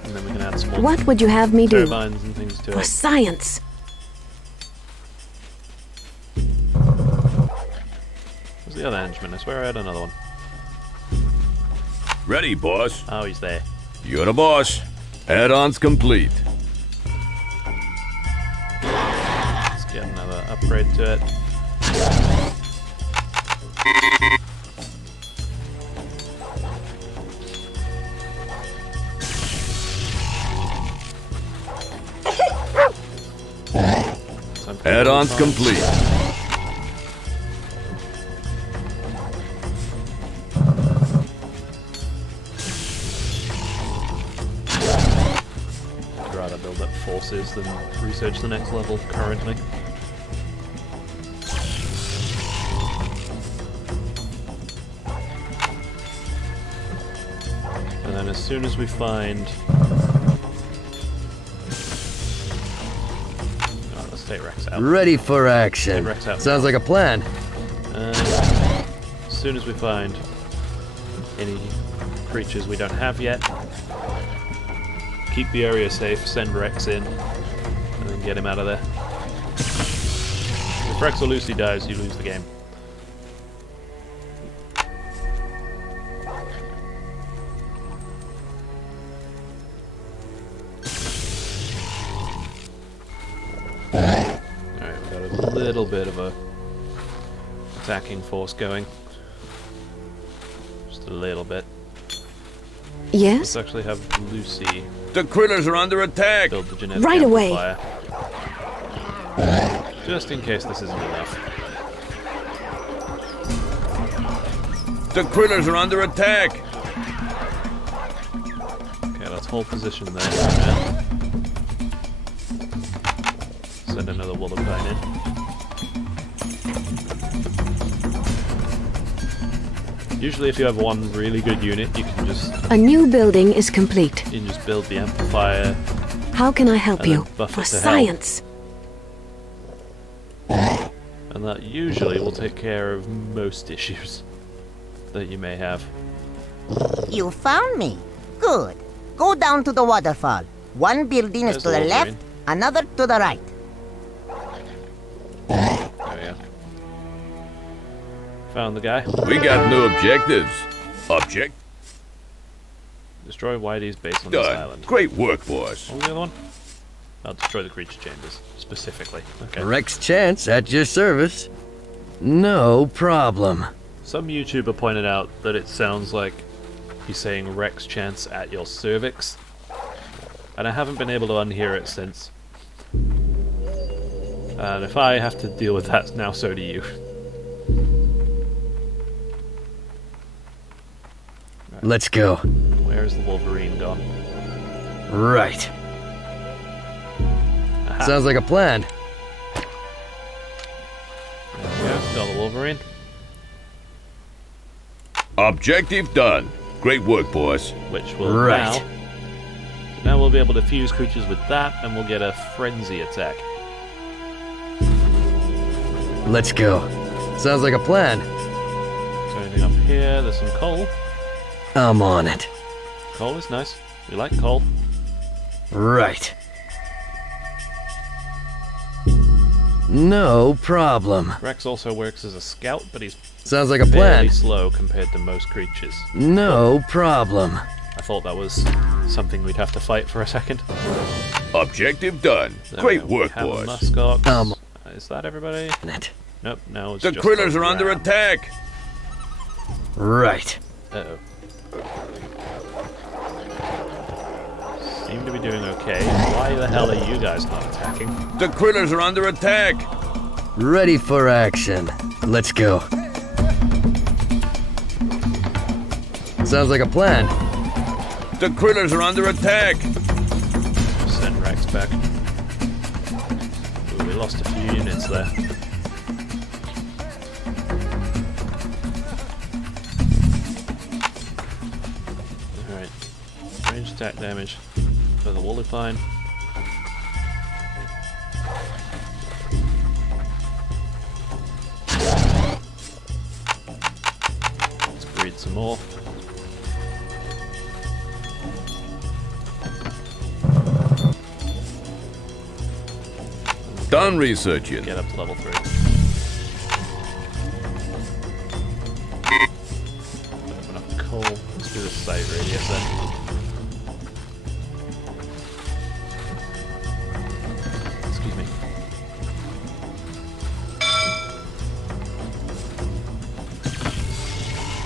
And then we can add some more What would you have me do? turbines and things to For it. science. Where's the other henchman? I swear I had another one. Ready, boss. Oh, he's there. You're the boss. Add-ons complete. Let's get another upgrade to it. Add-ons complete. I'd rather build up forces than research the next level currently. And then as soon as we find... Oh, let's take Rex out. Ready for action. Rex out. Sounds like a plan. As soon as we find any creatures we don't have yet, keep the area safe, send Rex in, and then get him out of there. If Rex or Lucy dies, you lose the game. little bit of a attacking force going. Just a little bit. Yes? Let's actually have Lucy The critters are under attack! build the genetic Right away. amplifier. Just in case this isn't enough. The critters are under attack! Okay, let's hold position there for a minute. Send another Wolverine in. Usually if you have one really good unit, you can just A new building is complete. build the amplifier. How can I help And you? then buff it For to hell. science. And that usually will take care of most issues that you may have. You found me. Good. Go down to the waterfall. One building is There's to the the left, Wolverine. another to the right. There we go. Found the guy. We got new objectives. Destroy Whitey's base on this Done. island. Great work, boss. What was the other one? I'll destroy the creature chambers, specifically. Okay. Rex Chance at your service. No problem. Some YouTuber pointed out that it sounds like he's saying Rex Chance at your cervix. And I haven't been able to unhear it since. And if I have to deal with that now, so do you. Let's go. Where's the Wolverine gone? Right. Aha. Sounds like a plan. There we go. Got the Wolverine. Objective done. Great work, boss. Which will Right. now we'll be able to fuse creatures with that, and we'll get a frenzy attack. Let's go. Sounds like a plan. So anything up here? There's some coal. I'm on it. Coal is nice. We like coal. Right. No problem. Rex also works as a scout, but he's Sounds like a fairly plan. slow compared to most creatures. No problem. I thought that was something we'd have to fight for a second. Objective done. There Great we go. work, We have a boss. muskox. Is that everybody? On it. Nope, no, it's The just critters those are under around. attack. Right. Uh-oh. Seem to be doing okay. Why the hell are you guys not attacking? The critters are under attack. Ready for action. Let's go. Sounds like a plan. The critters are under attack. Send Rex back. Ooh, we lost a few units there. Alright. Range attack damage for the Wolverine. Let's breed some more. Done researching. Get up to level 3. Don't have enough coal. Let's do the site radius then. Excuse me.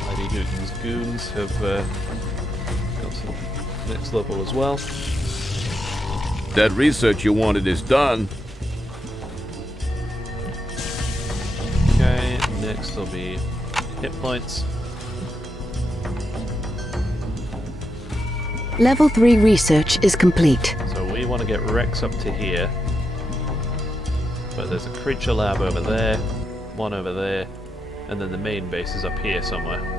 Lady Gooten's goons have got to the next level as well. That research you wanted is done. Okay, next will be hit points. Level 3 research is complete. So we want to get Rex up to here. But there's a creature lab over there, one over there, and then the main base is up here somewhere.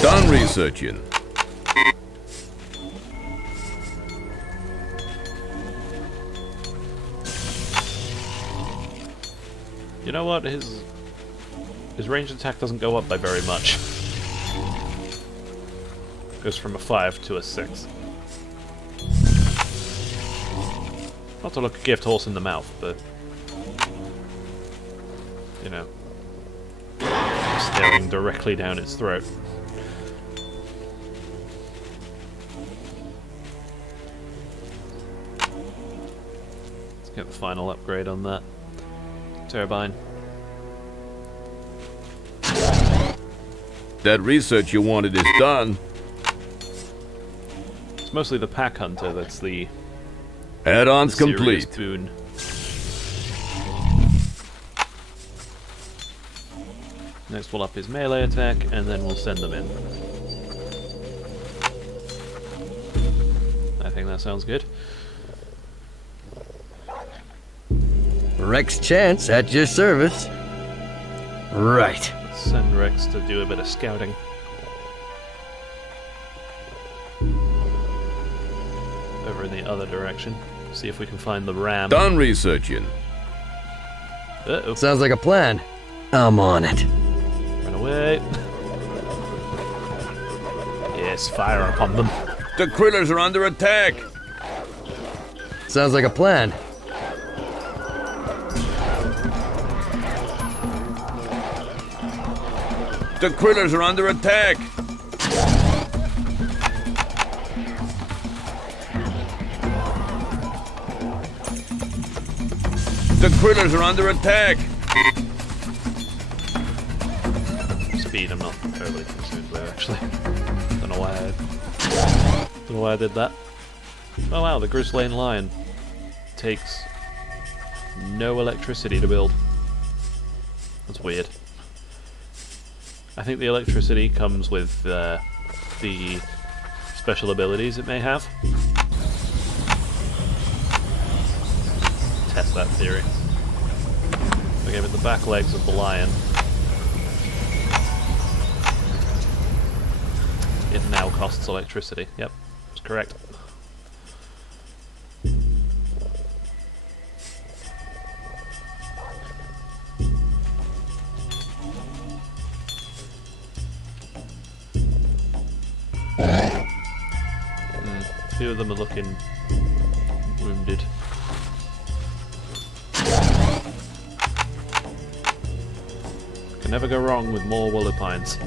Done researching. You know what? His range attack doesn't go up by very much. Goes from a 5 to a 6. Not to look a gift horse in the mouth, but you know, staring directly down its throat. Get the final upgrade on that turbine. That research you wanted is done. It's mostly the pack hunter that's the Add-ons serious complete. boon. Next we'll up his melee attack, and then we'll send them in. I think that sounds good. Rex Chance at your service. Right. Let's send Rex to do a bit of scouting. Over in the other direction. See if we can find the ram. Done researching. Uh-oh. Sounds like a plan. I'm on it. Run away. Yes, fire upon them. The critters are under attack. Sounds like a plan. The critters are under attack. The critters are under attack. Speed, I'm not terribly concerned with, actually. Don't know why I did that. Oh wow, the Grizzlane Lion takes no electricity to build. That's weird. I think the electricity comes with the special abilities it may have. Test that theory. Okay, with the back legs of the lion, it now costs electricity. Yep, that's correct. A few of them are looking wounded. Can never go wrong with more Willowpines.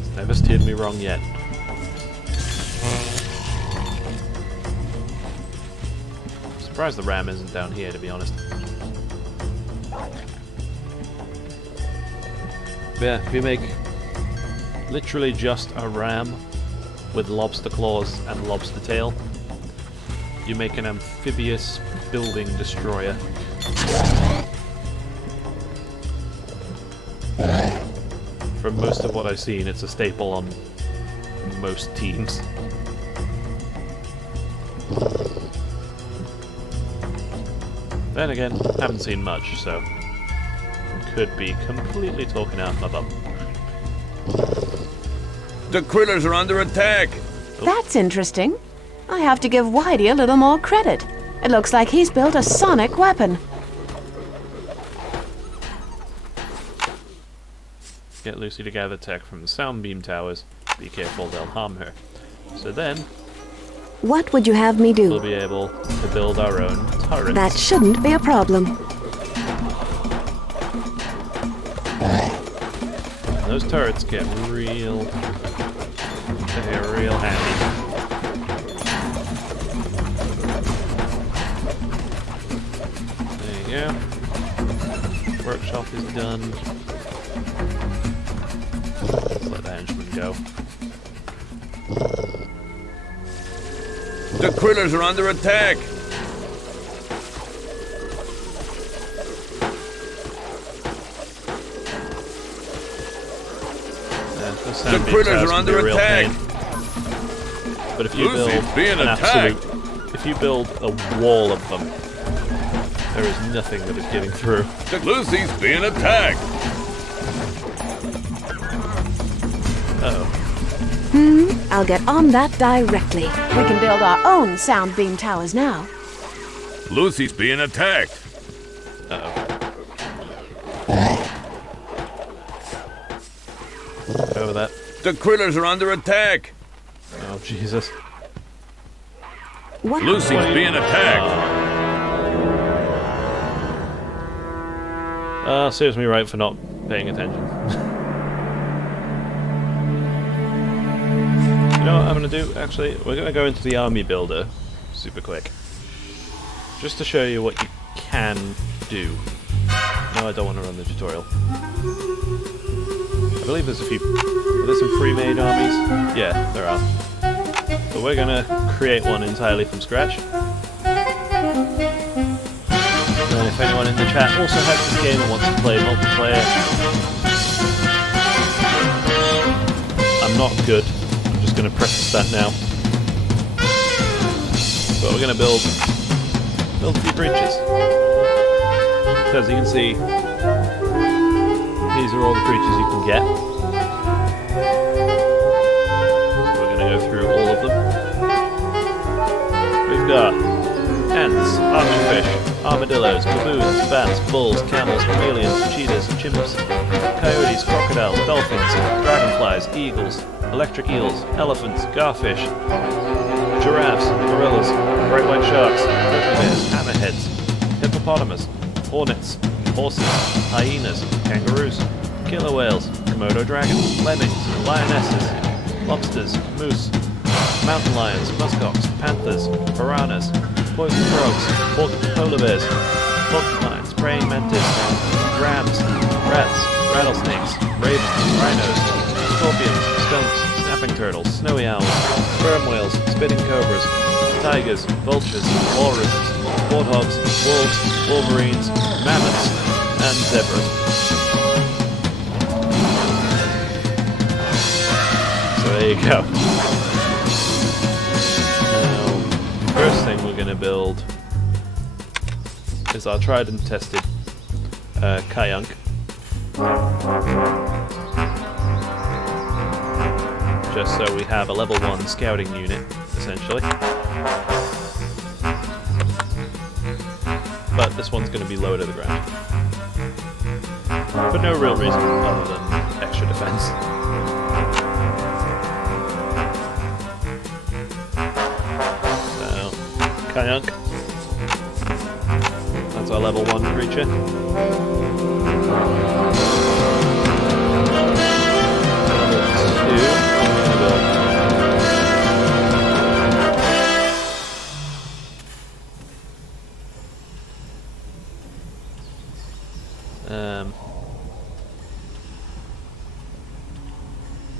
It's never steered me wrong yet. I'm surprised the ram isn't down here, to be honest. But yeah, if you make literally just a ram with lobster claws and lobster tail, you make an amphibious building destroyer. From most of what I've seen, it's a staple on most teams. Then again, haven't seen much, so could be completely talking out my bum. The critters are under attack. That's interesting. I have to give Whitey a little more credit. It looks like he's built a sonic weapon. Get Lucy to gather tech from the sound beam towers. Be careful, they'll harm her. So then, What would you have me we'll do? be able to build our own turrets. That shouldn't be a problem. Those turrets get real handy. There you go. Workshop is done. Let's let the henchman go. The critters are under attack. The critters are under attack. But if you Lucy's build being an attacked. absolute, if you build a wall of them, there is nothing that is getting through. Lucy's being attacked. Uh-oh. I'll get on that directly. We can build our own sound beam towers now. Lucy's being attacked. Uh-oh. Over that. The critters are under attack. Oh, Jesus. What? Lucy's being attacked. Serves me right for not paying attention. You know what, I'm gonna do, actually, we're going to go into the army builder super quick. Just to show you what you can do. No, I don't want to run the tutorial. I believe there's a few... Are there some pre-made armies? Yeah, there are. So we're going to create one entirely from scratch. And if anyone in the chat also has this game and wants to play multiplayer, I'm not good. I'm just going to preface that now. But we're going to build a few creatures. So as you can see, these are all the creatures you can get. So we're going to go through all of them. We've got ants, archerfish, armadillos, baboons, bats, bulls, camels, chameleons, cheetahs, chimps, coyotes, crocodiles, dolphins, dragonflies, eagles, electric eels, elephants, garfish, giraffes, gorillas, great white sharks, grizzly bears, hammerheads, hippopotamus, hornets, horses, hyenas, kangaroos, killer whales, Komodo dragons, lemmings, lionesses, lobsters, moose, mountain lions, muskox, panthers, piranhas, poison frogs, polar bears, porcupines, praying mantis, rams, rats, rattlesnakes, ravens, rhinos, scorpions, skunks, snapping turtles, snowy owls, sperm whales, spitting cobras, tigers, vultures, walruses, warthogs, wolves, wolverines, mammoths, and zebras. So there you go. First thing we're going to build is our tried and tested Kayunk. Just so we have a level 1 scouting unit, essentially. But this one's going to be low to the ground. For no real reason other than extra defense. Kayunk. That's our level 1 creature.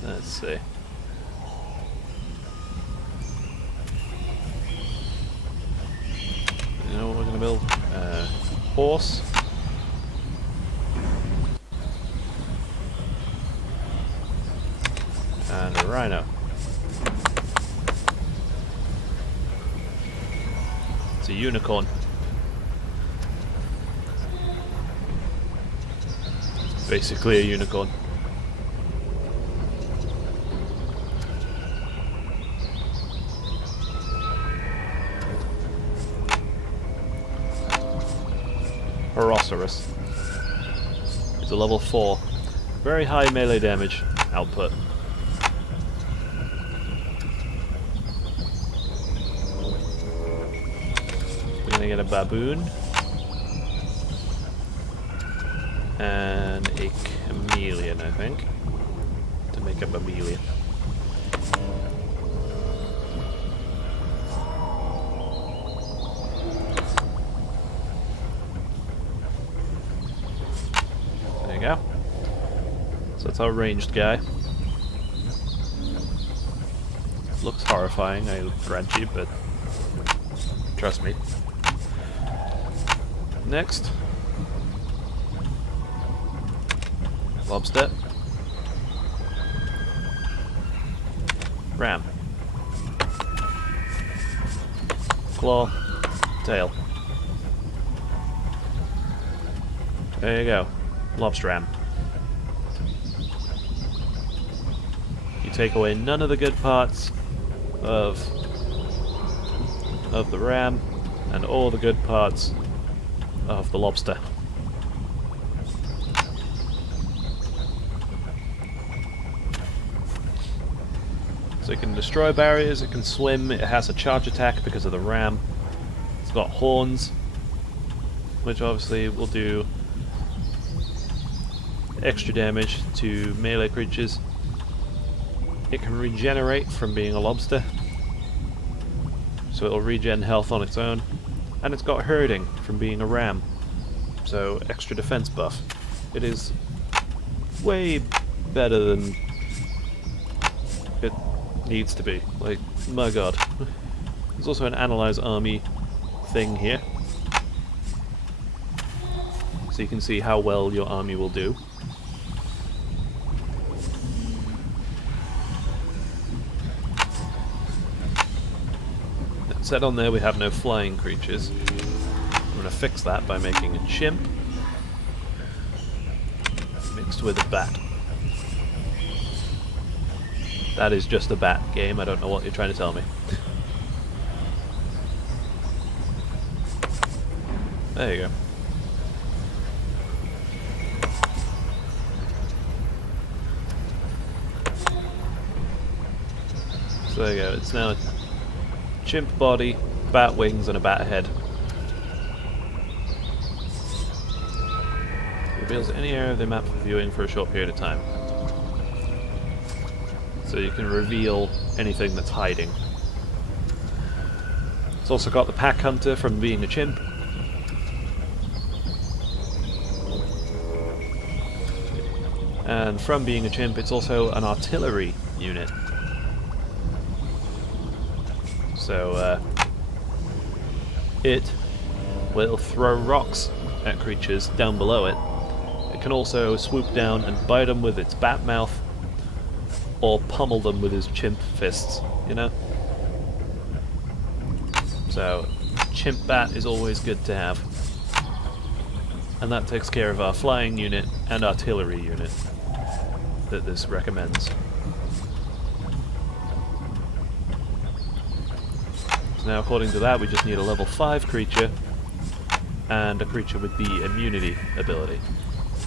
Let's see. You know what we're going to build? Horse. And a rhino. It's a unicorn. Basically a unicorn. Rhinoceros. It's a level 4. Very high melee damage output. We're gonna get a baboon. And a chameleon, I think. To make a babelian. Go. So that's our ranged guy. Looks horrifying, I grant you, but trust me. Next. Lobster. Ram. Claw. Tail. There you go. Lobster ram. You take away none of the good parts of the ram and all the good parts of the lobster. So it can destroy barriers, it can swim, it has a charge attack because of the ram. It's got horns, which obviously will do extra damage to melee creatures. It can regenerate from being a lobster, so it'll regen health on its own, and it's got herding from being a ram, so extra defense buff. It is way better than it needs to be. Like, my god. There's also an analyze army thing here, so you can see how well your army will do. Set on there we have no flying creatures. I'm going to fix that by making a chimp mixed with a bat. That is just a bat game, I don't know what you're trying to tell me. There you go. So there you go, it's now a chimp body, bat wings, and a bat head. Reveals any area of the map for viewing for a short period of time. So you can reveal anything that's hiding. It's also got the pack hunter from being a chimp. And from being a chimp, it's also an artillery unit. So, it will throw rocks at creatures down below it. It can also swoop down and bite them with its bat mouth, or pummel them with his chimp fists, you know? So, chimp bat is always good to have. And that takes care of our flying unit and artillery unit that this recommends. So now, according to that, we just need a level 5 creature and a creature with the immunity ability,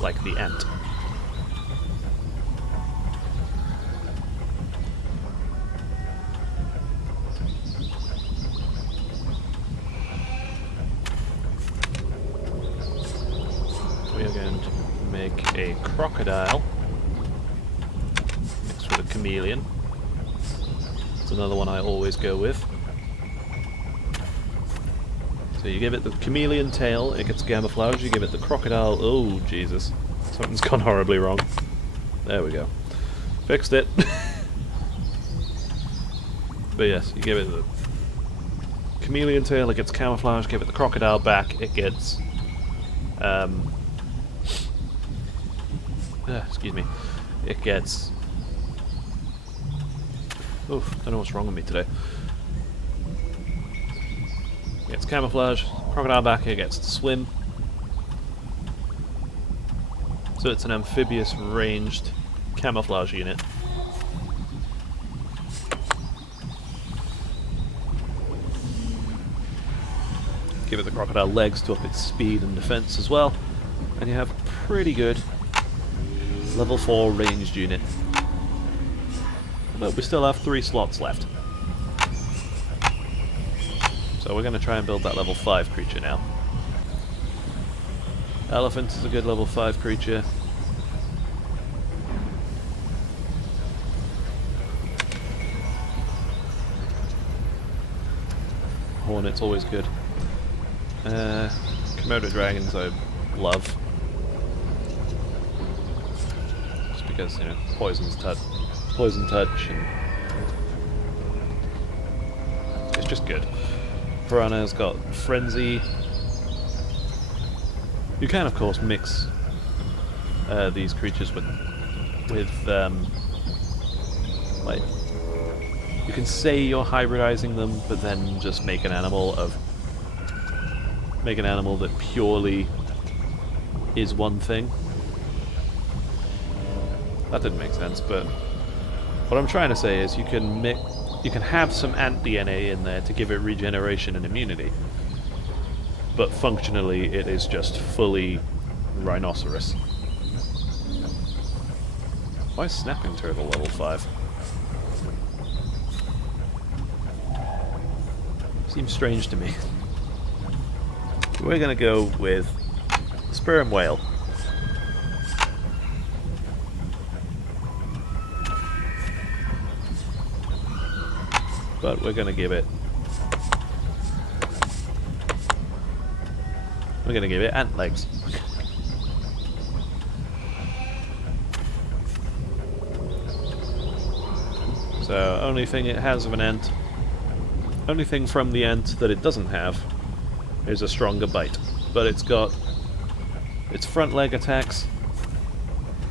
like the ant. We are going to make a crocodile mixed with a chameleon. It's another one I always go with. So you give it the chameleon tail, it gets camouflage. You give it the crocodile. Oh, Jesus. Something's gone horribly wrong. There we go. Fixed it. But yes, you give it the chameleon tail, it gets camouflage. Give it the crocodile back, it gets... excuse me. It gets... Oof, I don't know what's wrong with me today. Gets camouflage, crocodile back, it gets to swim. So it's an amphibious ranged camouflage unit. Give it the crocodile legs to up its speed and defense as well. And you have a pretty good level 4 ranged unit. But we still have 3 slots left. So we're going to try and build that level 5 creature now. Elephant is a good level 5 creature. Hornet's always good. Komodo dragons I love. Just because, you know, poison touch, and it's just good. Piranha's got frenzy. You can, of course, mix these creatures with like, you can say you're hybridizing them, but then just make an animal that purely is one thing. That didn't make sense, but what I'm trying to say is you can have some ant DNA in there to give it regeneration and immunity, but functionally it is just fully rhinoceros. Why is Snapping Turtle level 5? Seems strange to me. We're gonna go with Sperm Whale. but we're gonna give it... We're gonna give it ant legs. So, only thing it has of an ant... Only thing from the ant that it doesn't have is a stronger bite. But it's got its front leg attacks.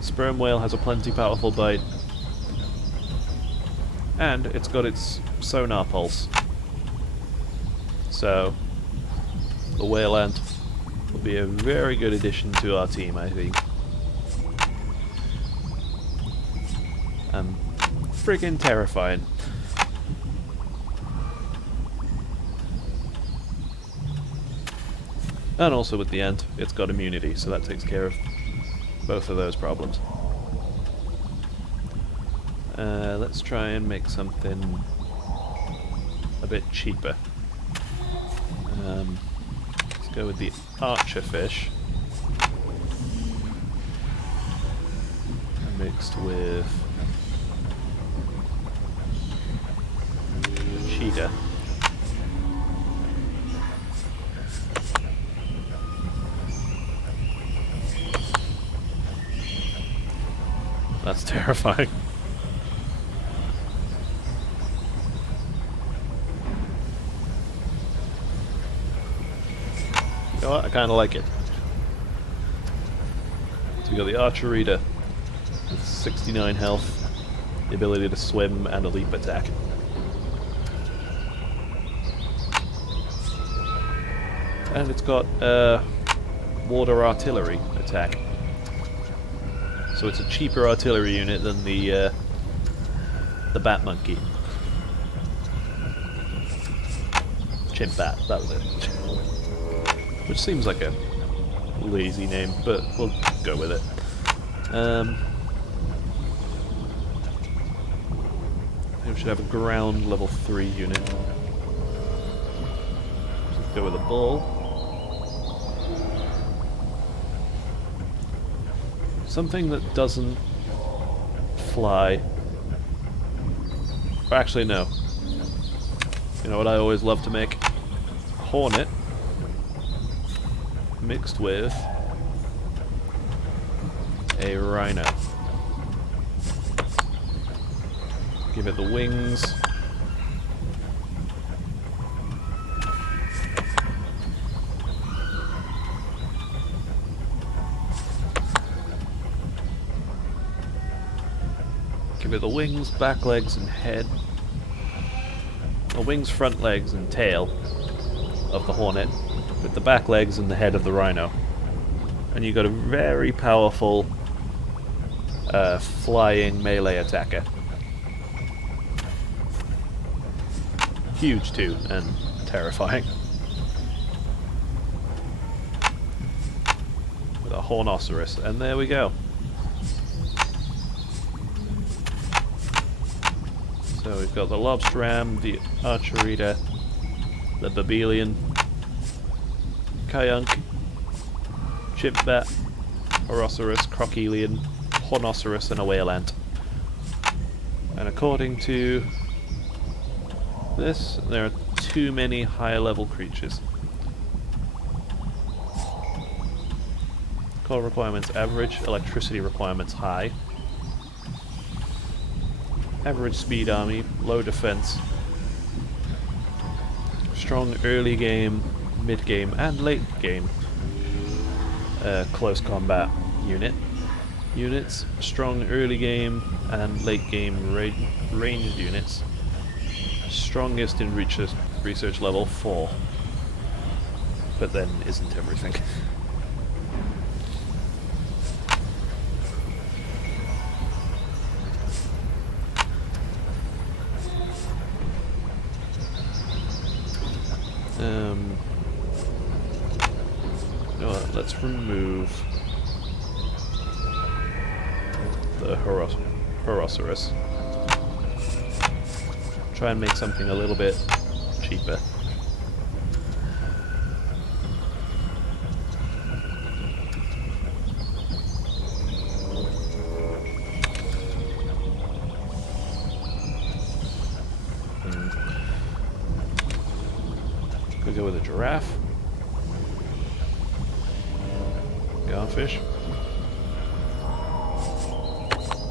Sperm whale has a plenty powerful bite. And it's got its sonar pulse. So, the whale ant will be a very good addition to our team, I think. Friggin' terrifying. And also with the ant, it's got immunity, so that takes care of both of those problems. Let's try and make something a bit cheaper. Let's go with the archer fish. Mixed with cheetah. That's terrifying. You know what? I kind of like it. So we got the Archerita with 69 health, the ability to swim, and a leap attack. And it's got water artillery attack. So it's a cheaper artillery unit than the bat monkey. Chimp bat, that was it. Which seems like a lazy name, but we'll go with it. We should have a ground level 3 unit. Let's go with a bull. Something that doesn't fly. Or actually, no. You know what I always love to make? Hornet mixed with a rhino. Give it the wings. Give it the wings, back legs, and head. The wings, front legs, and tail of the Hornet, with the back legs and the head of the Rhino. And you got a very powerful flying melee attacker. Huge too, and terrifying. With a Hornoceros, and there we go. So we've got the Lobster Ram, the Archerita, the Babelian, Kayunk, Chimp Bat, Horoceros, Crocelian, Hornoceros, and a Whale Ant. And according to this, there are too many higher level creatures. Core requirements average, electricity requirements high. Average speed army, low defense. Strong early game, mid game, and late game close combat units. Strong early game and late game ranged units. Strongest in research level 4. But then isn't everything. You know what, let's remove the Horoceros. Try and make something a little bit cheaper. Could go with a giraffe. Garfish.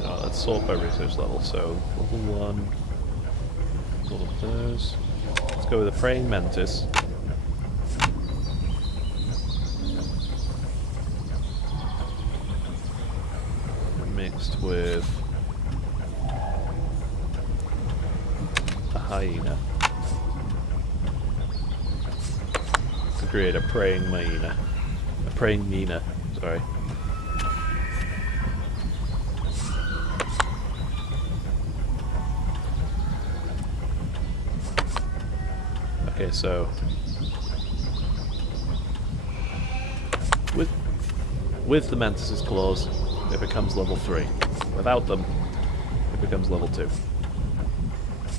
No, let's sort by research level. So level 1. All of those. Let's go with a praying mantis. Mixed with a hyena to create a praying hyena. A praying Nina, sorry. Okay, so with the mantis's claws, it becomes level 3. Without them, it becomes level 2.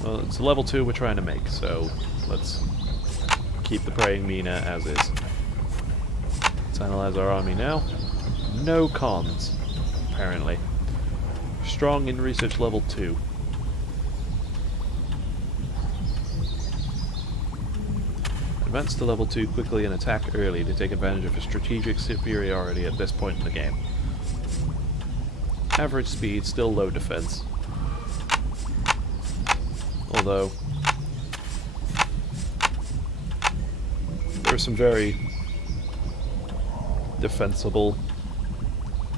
Well, it's level 2 we're trying to make, so let's keep the praying Mina as is. Let's analyze our army now. No cons, apparently. Strong in research level 2. Advance to level 2 quickly and attack early to take advantage of a strategic superiority at this point in the game. Average speed, still low defense. Although there are some very defensible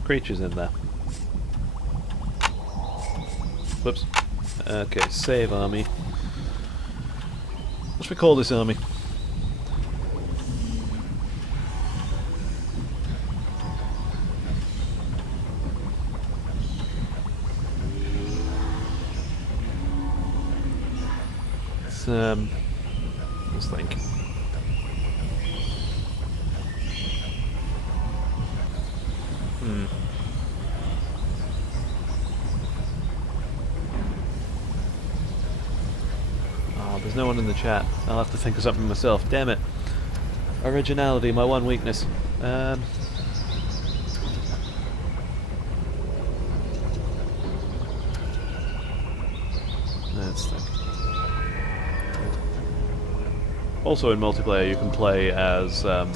creatures in there. Whoops. Okay, save army. What should we call this army? Let's think. Oh, there's no one in the chat. I'll have to think of something myself. Damn it. Originality, my one weakness. Let's think. Also in multiplayer you can play as the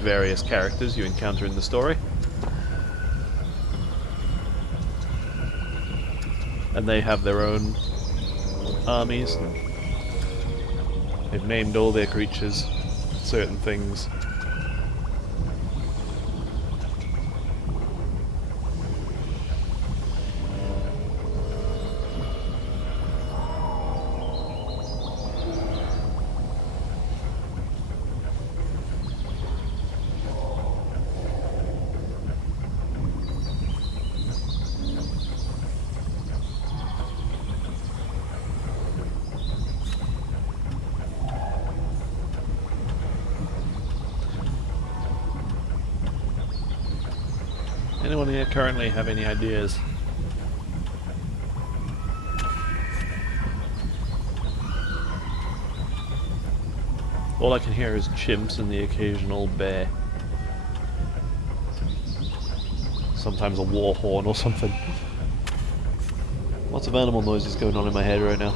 various characters you encounter in the story. And they have their own armies. And they've named all their creatures certain things. Anyone here currently have any ideas? All I can hear is chimps and the occasional bear. Sometimes a war horn or something. Lots of animal noises going on in my head right now.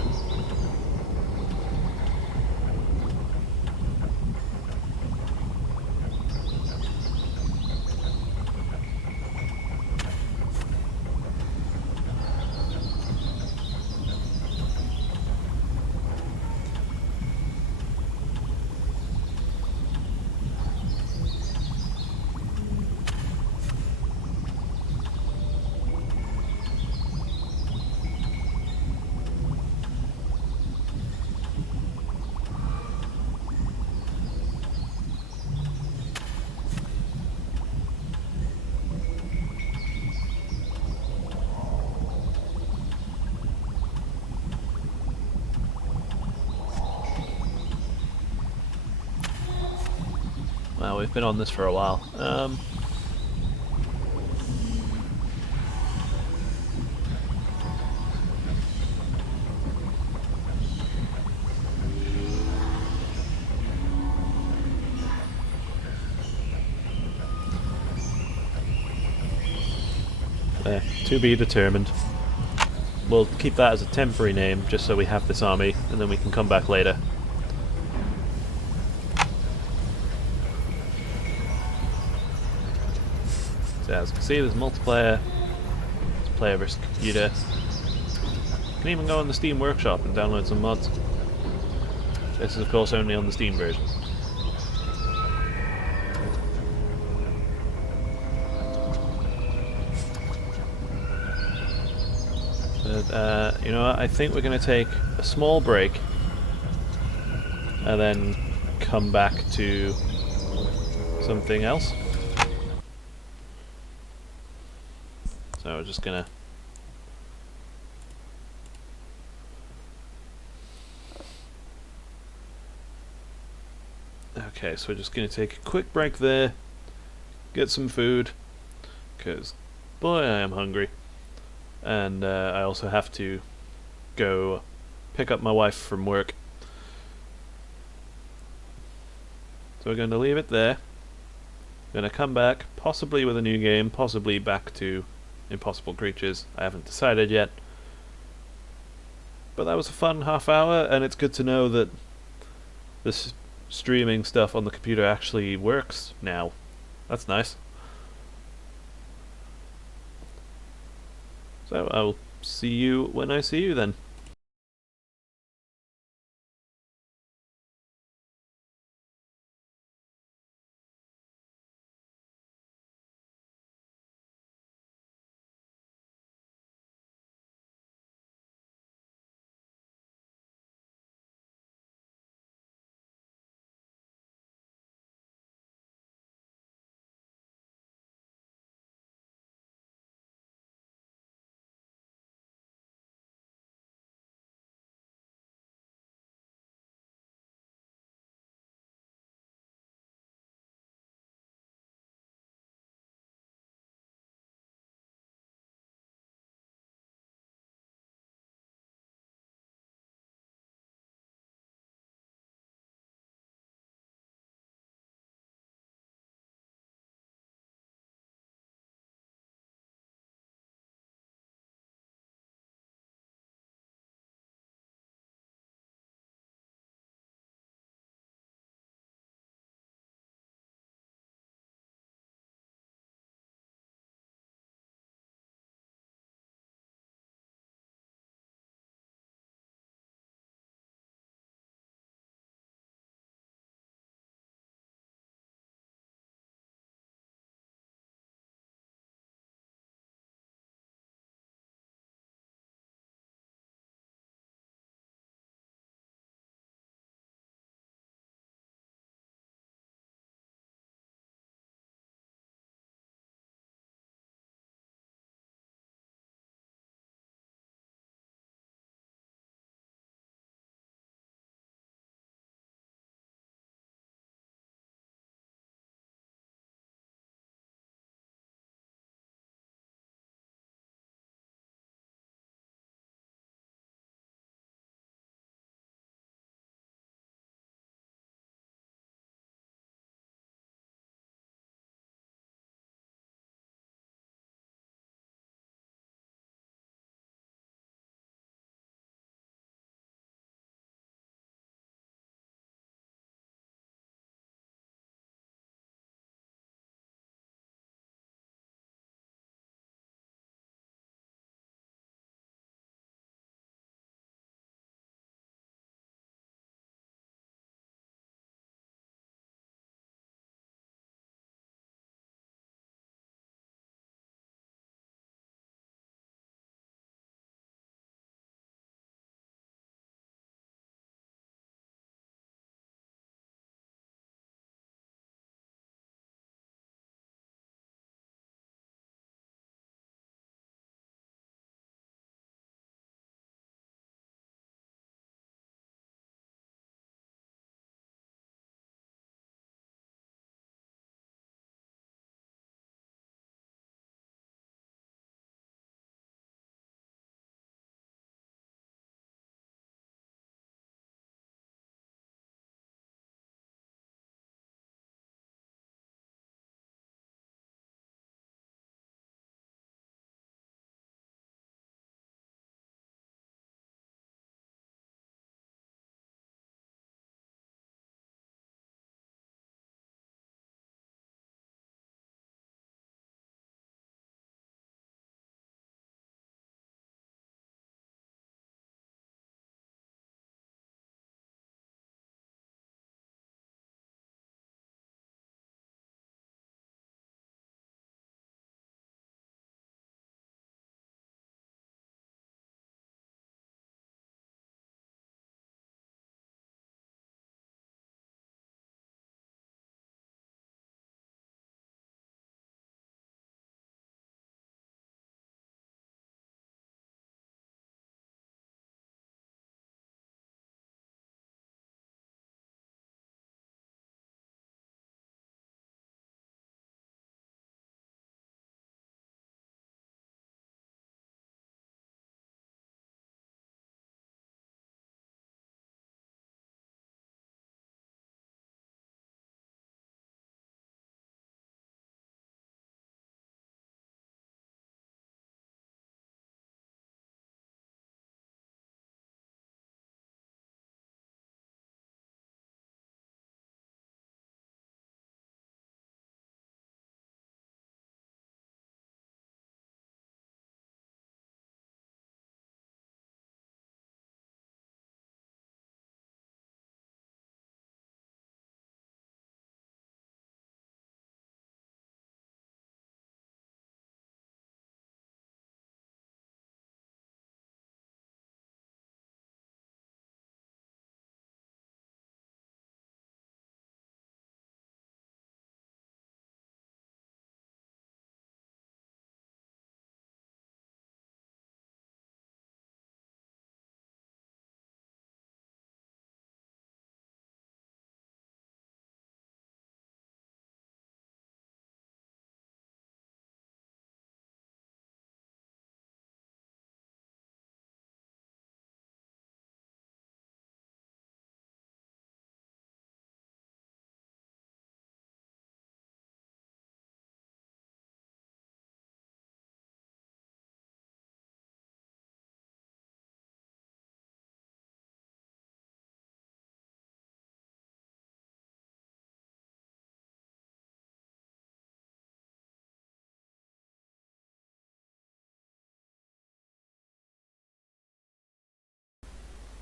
Wow, we've been on this for a while. To be determined. we'll keep that as a temporary name, just so we have this army, and then we can come back later. So as you can see, there's multiplayer. It's player versus computer. You can even go on the Steam Workshop and download some mods. This is of course only on the Steam version. But, you know what, I think we're going to take a small break and then come back to something else. So we're just going to... Okay, so we're just going to take a quick break there, get some food, because boy I am hungry. And I also have to go pick up my wife from work. So we're going to leave it there. We're going to come back, possibly with a new game, possibly back to Impossible Creatures. I haven't decided yet. But that was a fun half hour, and it's good to know that this streaming stuff on the computer actually works now. That's nice. So I'll see you when I see you then.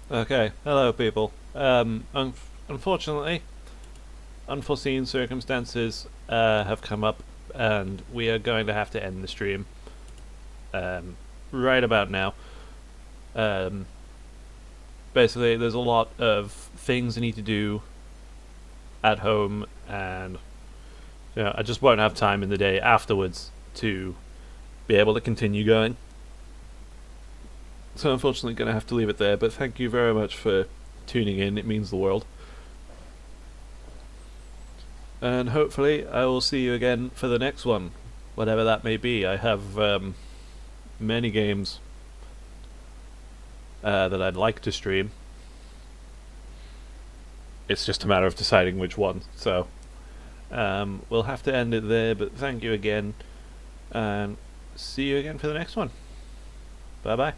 Okay, hello people. Unfortunately, unforeseen circumstances have come up, and we are going to have to end the stream right about now. Basically, there's a lot of things I need to do at home, and I just won't have time in the day afterwards to be able to continue going. So unfortunately going to have to leave it there, but thank you very much for tuning in, it means the world. And hopefully I will see you again for the next one, whatever that may be. I have many games that I'd like to stream. It's just a matter of deciding which one, so we'll have to end it there, but thank you again, and see you again for the next one. Bye bye.